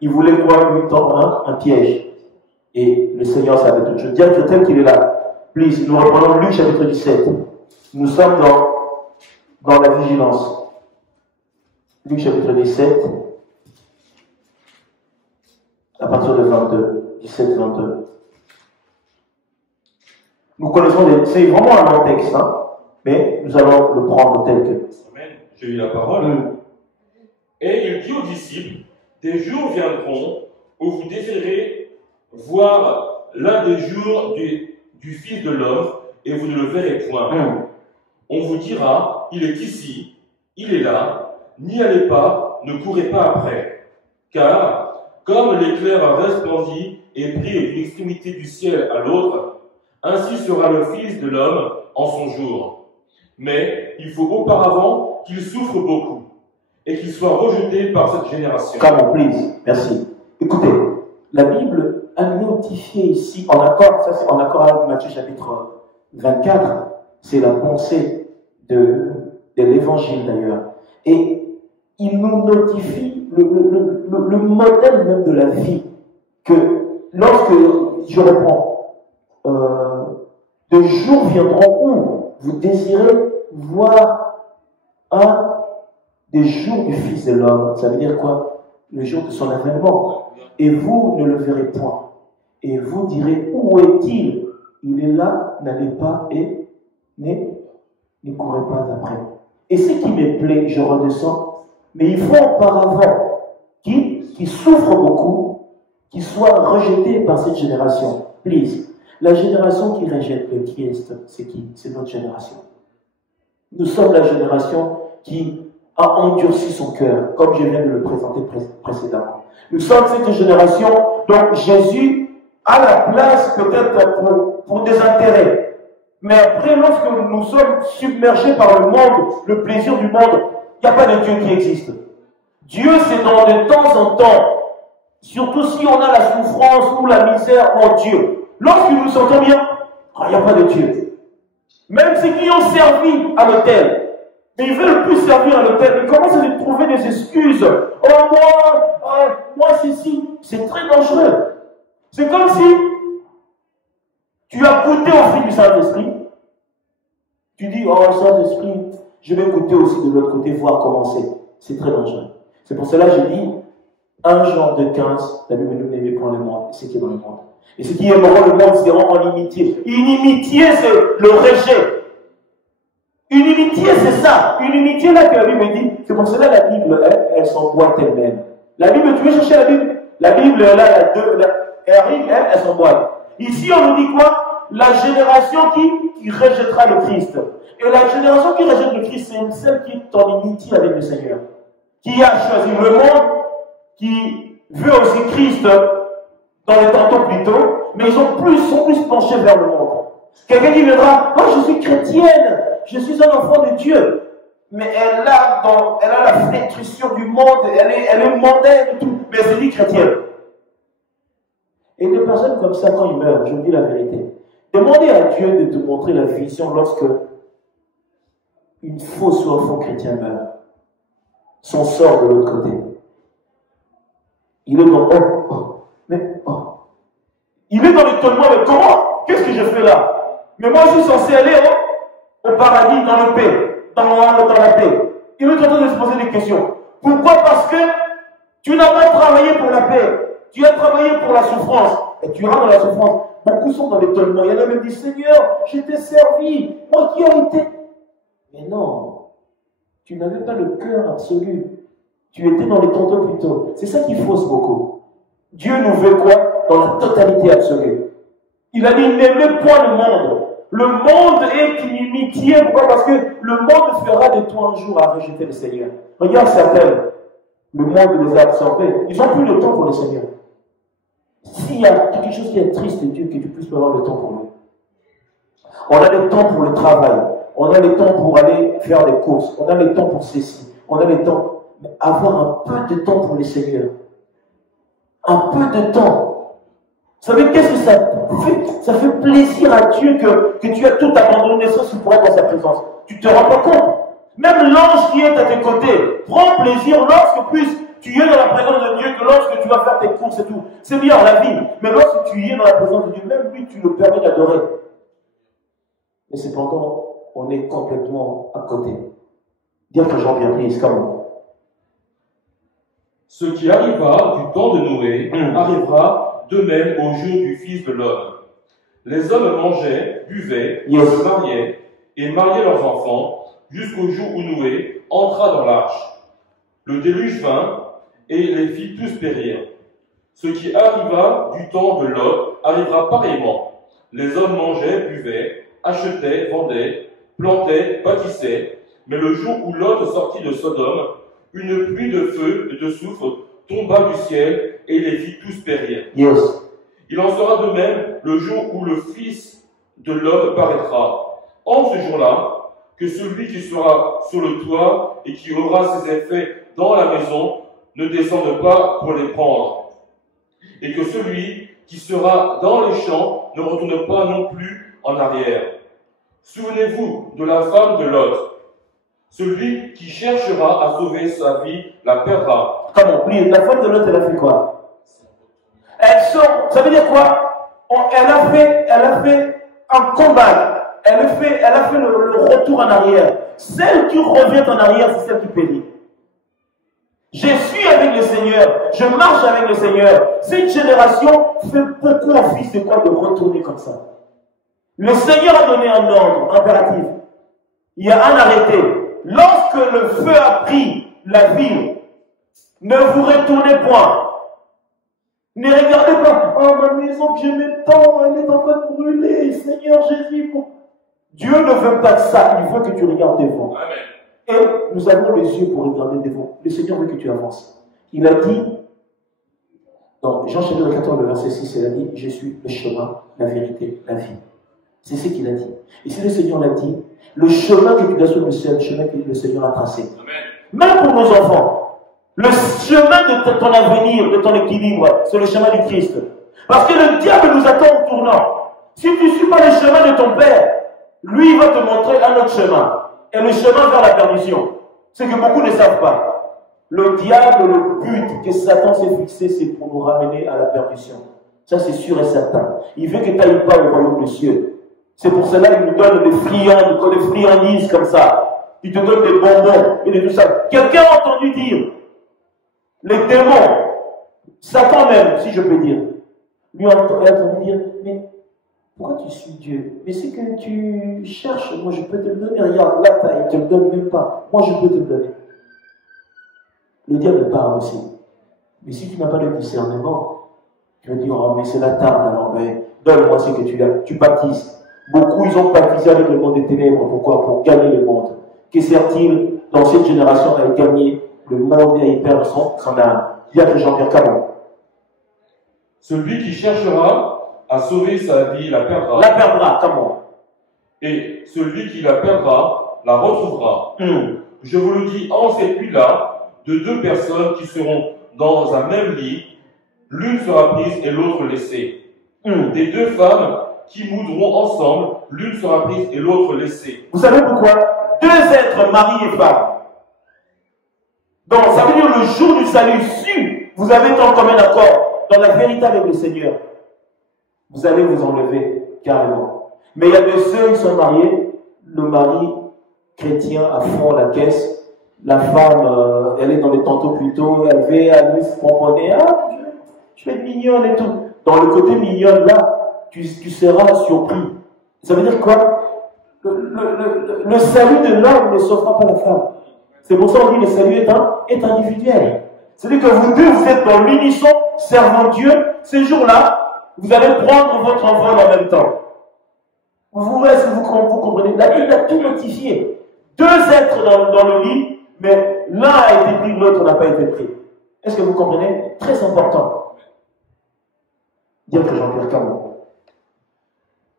Il voulait quoi? Lui tendre un piège. Et le Seigneur savait tout. Je dis à tel qu'il est là. Please, nous reprenons Luc chapitre 17. Nous sommes dans la vigilance. Luc chapitre 17, à partir de 22. 17-22. Nous connaissons, c'est vraiment un long texte, hein, mais nous allons le prendre tel que. Amen. J'ai eu la parole. Et il dit aux disciples, des jours viendront où vous désirerez voir l'un des jours du Fils de l'homme, et vous ne le verrez point. On vous dira, il est ici, il est là, n'y allez pas, ne courez pas après. Car, comme l'éclair a resplendi et pris d'une extrémité du ciel à l'autre, ainsi sera le Fils de l'homme en son jour. Mais il faut auparavant qu'il souffre beaucoup, et qu'il soit rejeté par cette génération. Come on, please. Merci. Écoutez, la Bible a notifié ici, en accord, ça c'est en accord avec Matthieu chapitre 24, c'est la pensée de l'évangile d'ailleurs. Et il nous notifie le modèle même de la vie, que lorsque, je reprends, de jours viendront où vous désirez voir un des jours du Fils de l'homme. Ça veut dire quoi? le jour de son avènement. Et vous ne le verrez point. Et vous direz, où est-il? Il est là, n'allez pas et ne courez pas après. Et ce qui me plaît, je redescends, mais il faut auparavant qui souffre beaucoup, qui soit rejeté par cette génération. Please. La génération qui rejette le Christ, c'est qui? C'est notre génération. Nous sommes la génération qui a endurci son cœur, comme je viens de le présenter précédemment. Nous sommes cette génération dont Jésus a la place peut-être pour des intérêts. Mais après, lorsque nous sommes submergés par le monde, le plaisir du monde, il n'y a pas de Dieu qui existe. Dieu, c'est de temps en temps, surtout si on a la souffrance ou la misère en Dieu. Lorsque nous nous sentons bien, il n'y a pas de Dieu. Même ceux qui ont servi à l'autel, mais ils veulent plus servir à l'autel, ils commencent à trouver des excuses. Oh, moi, ceci, c'est très dangereux. C'est comme si tu as goûté au fruit du Saint-Esprit. Tu dis, oh, Saint-Esprit, je vais goûter aussi de l'autre côté, voir comment c'est. C'est très dangereux. C'est pour cela que j'ai dit, 1 Jean 2,15, la Bible nous n'aimez point le monde, et ce qui est dans le monde. Et ceux qui aimeront le monde seront en inimitié. Inimitié, c'est le rejet. Une inimitié, c'est ça. Une inimitié, là, que la Bible dit, c'est pour cela que la Bible, elle s'emboîte elle-même. La Bible, tu veux chercher la Bible? La Bible, là, elle arrive, elle s'emboîte. Ici, on nous dit quoi? La génération qui rejettera le Christ. Et la génération qui rejette le Christ, c'est celle qui est en inimitié avec le Seigneur. Qui a choisi le monde, qui veut aussi Christ dans les tantôt plus tôt, mais ils sont plus penchés vers le monde. Quelqu'un qui viendra, oh, je suis chrétienne, je suis un enfant de Dieu. Mais elle a la flétrissure du monde, elle est mondaine et tout, mais elle se dit chrétienne. Et des personnes comme ça, quand ils meurent, je vous dis la vérité, demandez à Dieu de te montrer la vision lorsque une fausse ou un faux chrétien meurt. Son sort de l'autre côté. Il est dans il est dans l'étonnement, mais comment? Qu'est-ce que je fais là? Mais moi, je suis censé aller au paradis, dans la paix, dans la paix. Il est en train de se poser des questions. Pourquoi? Parce que tu n'as pas travaillé pour la paix. Tu as travaillé pour la souffrance. Et tu rentres dans la souffrance. Beaucoup sont dans l'étonnement. Il y en a même qui disent, Seigneur, je t'ai servi. Moi qui ai été. Mais non. Tu n'avais pas le cœur absolu. Tu étais dans les tantôt plus tôt. C'est ça qui fausse beaucoup. Dieu nous veut quoi? Dans la totalité absolue. Il a dit, n'aimez point le monde. Le monde est inimitié. Pourquoi? Parce que le monde fera de toi un jour à rejeter le Seigneur. Regarde certains. Le monde les a absorbés. Ils n'ont plus le temps pour le Seigneur. S'il y a quelque chose qui est triste, Dieu, que tu puisses avoir le temps pour lui. On a le temps pour le travail. On a le temps pour aller faire des courses. On a le temps pour ceci. On a le temps. Mais avoir un peu de temps pour le Seigneur. Un peu de temps. Vous savez, qu'est-ce que ça fait? Ça fait plaisir à Dieu que tu as tout abandonné, sauf pour être dans sa présence. Tu ne te rends pas compte. Même l'ange qui est à tes côtés prend plaisir lorsque plus tu es dans la présence de Dieu que lorsque tu vas faire tes courses et tout. C'est bien la vie. Mais lorsque tu y es dans la présence de Dieu, même lui, tu le permets d'adorer. Mais cependant, on est complètement à côté. Dire que j'en viens prise, comment? Ce qui arriva du temps de Noé arrivera de même au jour du Fils de l'homme. Les hommes mangeaient, buvaient, se mariaient et mariaient leurs enfants jusqu'au jour où Noé entra dans l'arche. Le déluge vint et les fit tous périr. Ce qui arriva du temps de Lot arrivera pareillement. Les hommes mangeaient, buvaient, achetaient, vendaient, plantaient, bâtissaient. Mais le jour où Lot sortit de Sodome, une pluie de feu et de soufre tomba du ciel et les fit tous périr. Yes. Il en sera de même le jour où le Fils de l'homme paraîtra. En ce jour-là, que celui qui sera sur le toit et qui aura ses effets dans la maison ne descende pas pour les prendre. Et que celui qui sera dans les champs ne retourne pas non plus en arrière. Souvenez-vous de la femme de Lot. Celui qui cherchera à sauver sa vie la perdra. Comment? La femme de Lot, elle a fait quoi? Ça veut dire quoi? Elle a fait un combat. Elle a fait le retour en arrière. Celle qui revient en arrière, c'est celle qui périt. Je suis avec le Seigneur. Je marche avec le Seigneur. Cette génération fait beaucoup office de quoi? De retourner comme ça. Le Seigneur a donné un ordre impératif. Il y a un arrêté. Lorsque le feu a pris la ville, ne vous retournez point. Ne regardez pas. Oh, ma maison que j'aimais tant, elle est en train de brûler. Seigneur Jésus. Dieu ne veut pas ça. Il veut que tu regardes devant. Amen. Et nous avons les yeux pour regarder devant. Le Seigneur veut que tu avances. Il a dit, dans Jean chapitre 14, le verset 6, il a dit, je suis le chemin, la vérité, la vie. C'est ce qu'il a dit. Et si le Seigneur l'a dit, le chemin que tu dois suivre, c'est le chemin que le Seigneur a tracé. Amen. Même pour nos enfants, le chemin de ton avenir, de ton équilibre, c'est le chemin du Christ. Parce que le diable nous attend au tournant. Si tu ne suis pas le chemin de ton Père, lui il va te montrer un autre chemin. Et le chemin vers la perdition. C'est que beaucoup ne savent pas. Le diable, le but que Satan s'est fixé, c'est pour nous ramener à la perdition. Ça, c'est sûr et certain. Il veut que tu n'ailles pas au royaume des cieux. C'est pour cela qu'il nous donne des friandises comme ça. Il te donne des bonbons et de tout ça. Quelqu'un a entendu dire, les démons, Satan même, si je peux dire, lui a entendu dire, mais pourquoi tu suis Dieu? Mais c'est que tu cherches, moi je peux te le donner. Regarde, là, il ne te le donne même pas. Moi je peux te le donner. Le diable parle aussi. Mais si tu n'as pas de discernement, tu vas dire, oh mais c'est la tarde, alors mais donne-moi ce que tu as. Tu baptises. Beaucoup, ils ont baptisé avec le monde des ténèbres. Pourquoi? Pour gagner le monde. Que sert-il dans cette génération à gagner le monde et à y perdre son âme? Il y a que Jean-Pierre Camon. Celui qui cherchera à sauver sa vie la perdra. La perdra, comment? Et celui qui la perdra la retrouvera. Je vous le dis, en cette nuit-là, de deux personnes qui seront dans un même lit, l'une sera prise et l'autre laissée. Des deux femmes qui moudront ensemble, l'une sera prise et l'autre laissée. Vous savez pourquoi? Deux êtres, mari et femme. Donc, ça veut dire le jour du salut, si vous avez tant commun accord dans la vérité avec le Seigneur, vous allez vous enlever carrément. Mais il y a de ceux qui sont mariés, le mari chrétien à fond la caisse, la femme, elle est dans les tantôt plutôt, elle veut se pomponner, ah, je vais être mignonne et tout. Dans le côté mignonne là, tu seras surpris. Ça veut dire quoi? Le salut de l'homme ne sauvera pas la femme. C'est pour ça qu'on dit le salut est individuel. C'est-à-dire que vous deux, vous êtes dans l'unisson, servant Dieu, ces jours-là, vous allez prendre votre envol en même temps. Vous comprenez? La Bible a tout notifié. Deux êtres dans le lit, mais l'un a été pris, l'autre n'a pas été pris. Est-ce que vous comprenez? Très important. Dire que Jean-Pierre Camon.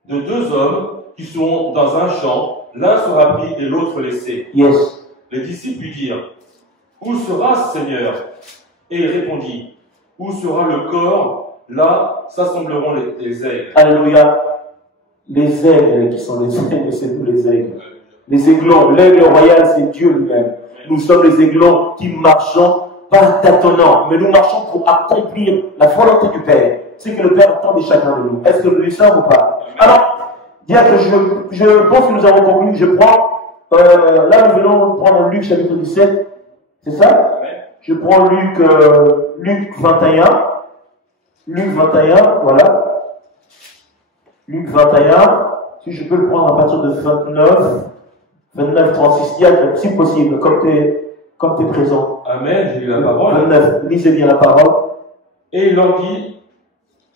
De deux hommes qui seront dans un champ, l'un sera pris et l'autre laissé. Yes. Les disciples lui dirent, où sera ce Seigneur? Et il répondit, où sera le corps? Là s'assembleront les aigles. Alléluia. Les aigles qui sont les aigles, c'est nous les aigles. Les aiglons, l'aigle royal, c'est Dieu lui-même. Nous sommes les aiglons qui marchons pas tâtonnant, mais nous marchons pour accomplir la volonté du Père. C'est que le Père attend de chacun de nous. Est-ce que nous le savons ou pas? Alors, dire que je pense que nous avons conclu. Je prends, là nous venons prendre Luc chapitre 17. C'est ça? Je prends Luc 21. Luc 21, voilà. Luc 21, si je peux le prendre à partir de 29, 36, si possible, comme tu es présent. Amen, j'ai lu la parole. 29, lisez bien la parole. Et il leur dit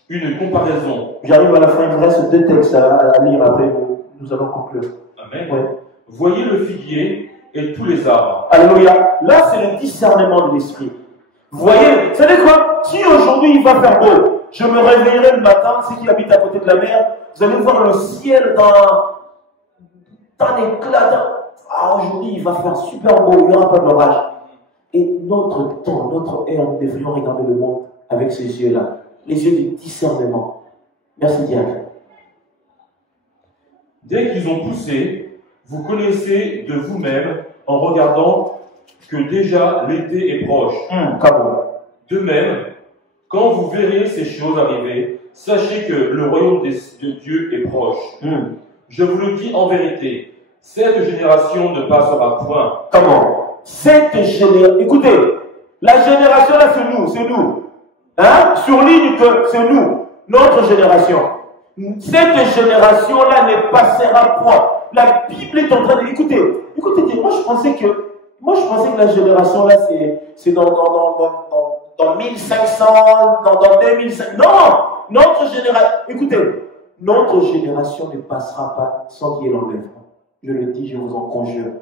une comparaison. J'arrive à la fin, il me reste deux textes à lire, après nous allons conclure. Amen. Ouais. Voyez le figuier et tous les arbres. Alléluia. Là, c'est le discernement de l'esprit. Vous voyez, vous savez quoi? Si aujourd'hui il va faire beau, je me réveillerai le matin, ceux qui habitent à côté de la mer, vous allez voir le ciel dans l'éclat. Ah, aujourd'hui il va faire super beau, il n'y aura pas d'orage. Et notre temps, notre ère, nous devrions regarder le monde avec ces yeux-là, les yeux du discernement. Merci Diane. Dès qu'ils ont poussé, vous connaissez de vous-même en regardant que déjà l'été est proche. De même, quand vous verrez ces choses arriver, sachez que le royaume de Dieu est proche. Je vous le dis en vérité, cette génération ne passera point. Comment? Cette génération, écoutez, La génération là, c'est nous, c'est nous. Hein? Surligne que c'est nous, notre génération. Cette génération-là ne passera point. La Bible est en train de... Écoutez, moi je pensais que la génération là, c'est dans 1500, dans 2500. Non! Notre génération, écoutez, notre génération ne passera pas sans qu'il y ait l'enlèvement. Je le dis, je vous en conjure.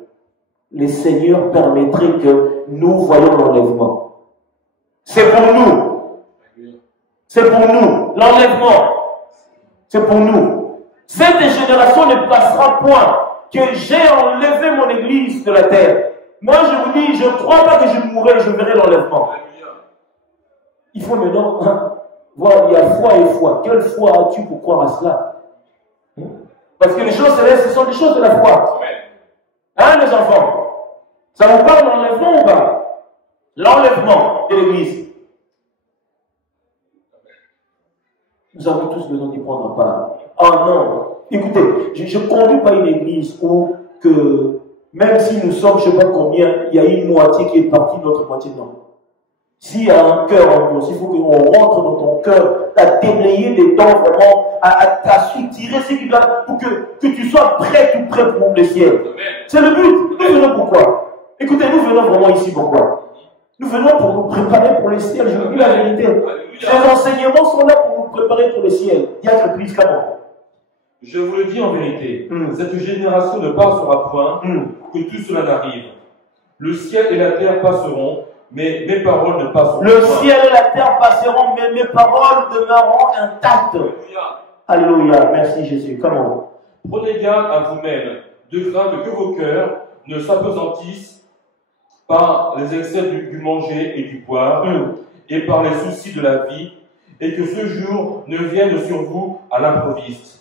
Le Seigneur permettrait que nous voyions l'enlèvement. C'est pour nous. C'est pour nous. L'enlèvement. C'est pour nous. Cette génération ne passera point que j'ai enlevé mon église de la terre. Moi, je vous dis, je ne crois pas que je mourrai, je verrai l'enlèvement. Il faut maintenant voir, il y a foi et foi. Quelle foi as-tu pour croire à cela? Parce que les choses célestes, ce sont des choses de la foi. Hein, les enfants? Ça vous parle d'enlèvement ou pas? L'enlèvement de l'église. Nous avons tous besoin d'y prendre part. Oh non! Écoutez, je ne conduis pas une église où que, même si nous sommes, je ne sais pas combien, il y a une moitié qui est partie, l'autre moitié non. S'il y a un cœur en nous, il faut qu'on rentre dans ton cœur, à déblayer des dents vraiment, à tirer ce qui doit, pour que tu sois prêt, tout prêt pour le ciel. C'est le but. Nous venons pourquoi? Écoutez, nous venons vraiment ici pourquoi? Nous venons pour nous préparer pour le ciel. Je vous dis la vérité. Ces enseignements sont là pour nous préparer pour le ciel. Diacre, please, comment? Je vous le dis en vérité, cette génération ne passera point que tout cela n'arrive. Le ciel et la terre passeront, mais mes paroles ne passeront pas. Le ciel et la terre passeront, mais mes paroles demeureront intactes. Alléluia. Merci Jésus. Comment? Prenez garde à vous-même, de crainte que vos cœurs ne s'apesantissent par les excès du manger et du boire, et par les soucis de la vie, et que ce jour ne vienne sur vous à l'improviste.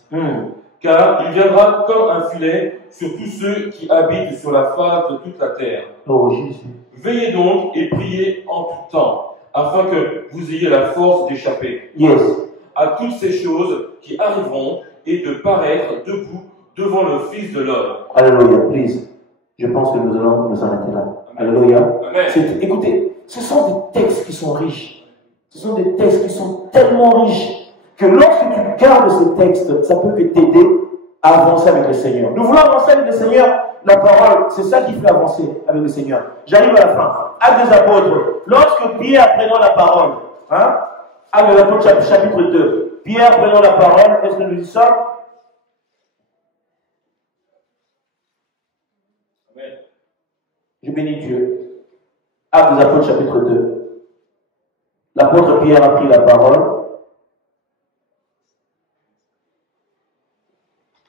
Car il viendra comme un filet sur tous ceux qui habitent sur la face de toute la terre. Oh Jésus. Veillez donc et priez en tout temps, afin que vous ayez la force d'échapper à toutes ces choses qui arriveront et de paraître debout devant le Fils de l'homme. Alléluia, please. Je pense que nous allons nous arrêter là. Alléluia. Écoutez, ce sont des textes qui sont riches. Ce sont des textes qui sont tellement riches que lorsque tu gardes ces textes, ça peut que t'aider à avancer avec le Seigneur. Nous voulons avancer avec le Seigneur. La parole, c'est ça qui fait avancer avec le Seigneur. J'arrive à la fin. Actes des apôtres. Lorsque Pierre prenant la parole, Actes des apôtres chapitre 2, Pierre prenant la parole, est-ce que nous y sommes? Amen. Je bénis Dieu. Actes des apôtres chapitre 2. L'apôtre Pierre a pris la parole.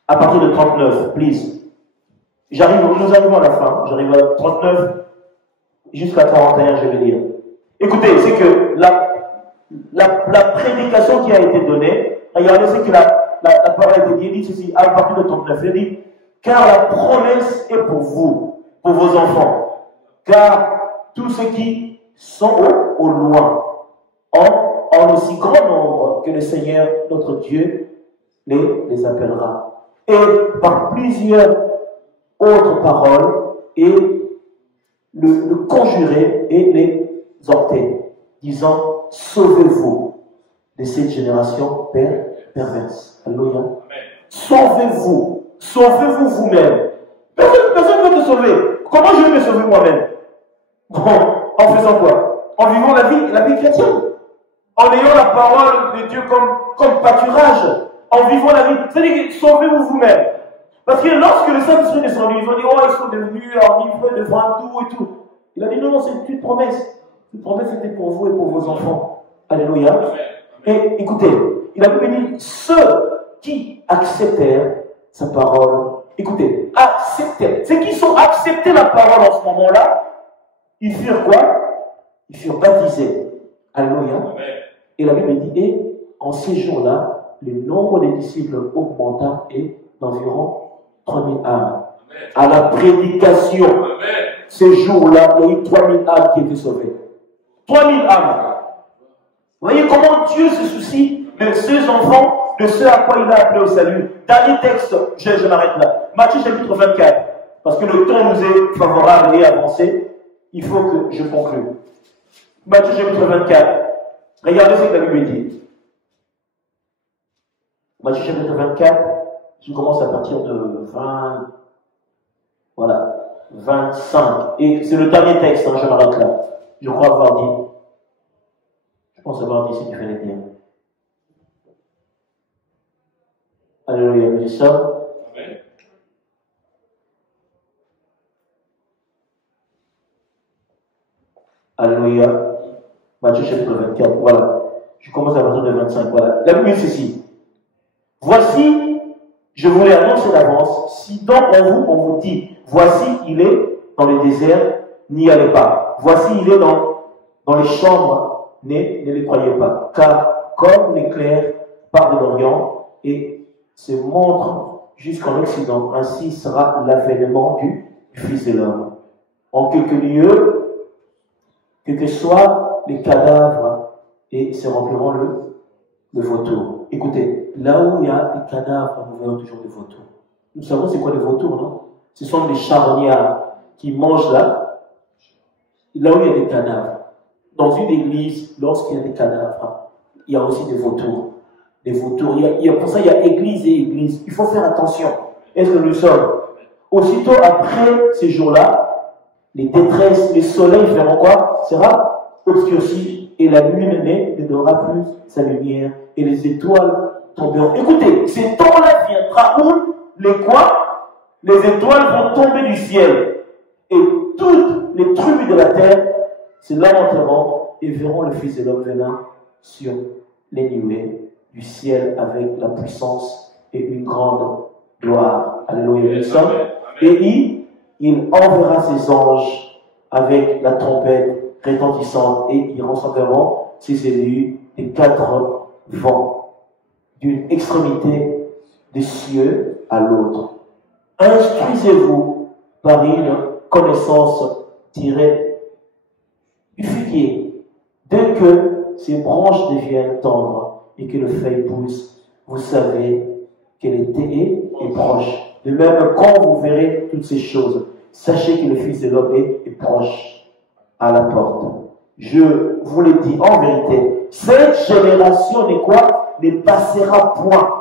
À partir de 39, please. Nous arrivons à la fin. J'arrive à 39 jusqu'à 41, je vais dire. Écoutez, c'est que la prédication qui a été donnée, regardez ce que la parole a été dit, il dit ceci, à partir de 39, il dit, car la promesse est pour vous, pour vos enfants, car tous ceux qui sont au loin, en aussi grand nombre que le Seigneur, notre Dieu, les appellera. Et par plusieurs autres paroles, et le conjurer et les exhorter, disant, sauvez-vous de cette génération perverse. Alléluia. Sauvez-vous. Sauvez-vous vous-même. Personne ne peut te sauver. Comment je vais me sauver moi-même? Bon, en faisant quoi? En vivant la vie chrétienne. En ayant la parole de Dieu comme pâturage. En vivant la vie. C'est-à-dire que sauvez-vous vous-même. Parce que lorsque le Saint-Esprit est descendu, ils ont dit, oh, ils sont devenus enivrés de vin doux et tout. Il a dit, non, c'est une promesse. Une promesse était pour vous et pour vos enfants. Alléluia. Et écoutez, il a dit, ceux qui acceptèrent sa parole, écoutez, acceptèrent. Ceux qui sont acceptés la parole en ce moment-là, ils furent quoi? Ils furent baptisés. Alléluia. Et la Bible dit, et en ces jours-là, le nombre des disciples augmenta et d'environ 3000 âmes. À la prédication, ces jours-là, il y a eu 3000 âmes qui étaient sauvées. 3000 âmes. Vous voyez comment Dieu se soucie de ses enfants, de ceux à quoi il a appelé au salut. Dernier texte, je m'arrête là. Matthieu chapitre 24. Parce que le temps nous est favorable et avancé. Il faut que je conclue. Matthieu chapitre 24. Regardez ce que la Bible dit. Matthieu chapitre 24, je commence à partir de 20, voilà, 25. Et c'est le dernier texte, hein, je m'arrête là. Je crois avoir dit. Je pense avoir dit ce qu'il fallait dire. Alléluia, nous y sommes. Amen. Alléluia. Matthieu chapitre 24, voilà. Je commence à partir de 25, voilà. La Bible dit ceci. Voici, je vous l'ai annoncé d'avance, si donc on vous dit, voici il est dans le désert, n'y allez pas. Voici il est dans les chambres, ne les croyez pas. Car comme l'éclair part de l'Orient et se montre jusqu'en Occident, ainsi sera l'avènement du Fils de l'homme. En quelques lieux, quels que soient les cadavres, et se rempliront le vautour. Écoutez, là où il y a des cadavres, nous voyons toujours des vautours. Nous savons c'est quoi les vautours, non? Ce sont des charognards qui mangent là où il y a des cadavres. Dans une église, lorsqu'il y a des cadavres, il y a aussi des vautours. Des vautours. Pour ça, il y a église et église. Il faut faire attention. Est-ce que nous sommes? Aussitôt après ces jours-là, les détresses, les soleils feront quoi? Sera obscurci et la lune ne donnera plus sa lumière et les étoiles tomberont. Écoutez, ces temps-là viendra où les étoiles vont tomber du ciel et toutes les tribus de la terre se lamenteront et verront le Fils de l'homme venant sur les nuées du ciel avec la puissance et une grande gloire. Alléluia. Et il enverra ses anges avec la trompette retentissante et ils rassembleront ses élus des quatre vents, d'une extrémité des cieux à l'autre. Instruisez-vous par une connaissance tirée du figuier. Dès que ses branches deviennent tendres et que le feuille pousse, vous savez que l'été est proche. De même, quand vous verrez toutes ces choses, sachez que le Fils de l'homme est proche à la porte. Je vous le dis en vérité, cette génération n'est quoi? Ne passera point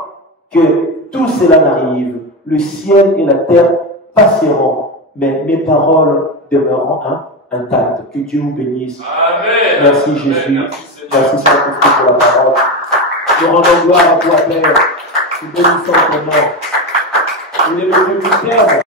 que tout cela n'arrive. Le ciel et la terre passeront, mais mes paroles demeureront intactes. Que Dieu vous bénisse. Amen. Merci Jésus. Merci Saint-Esprit pour la parole. Nous rendons gloire à toi, Père. Nous bénissons ton nom. Il est le Dieu du terme.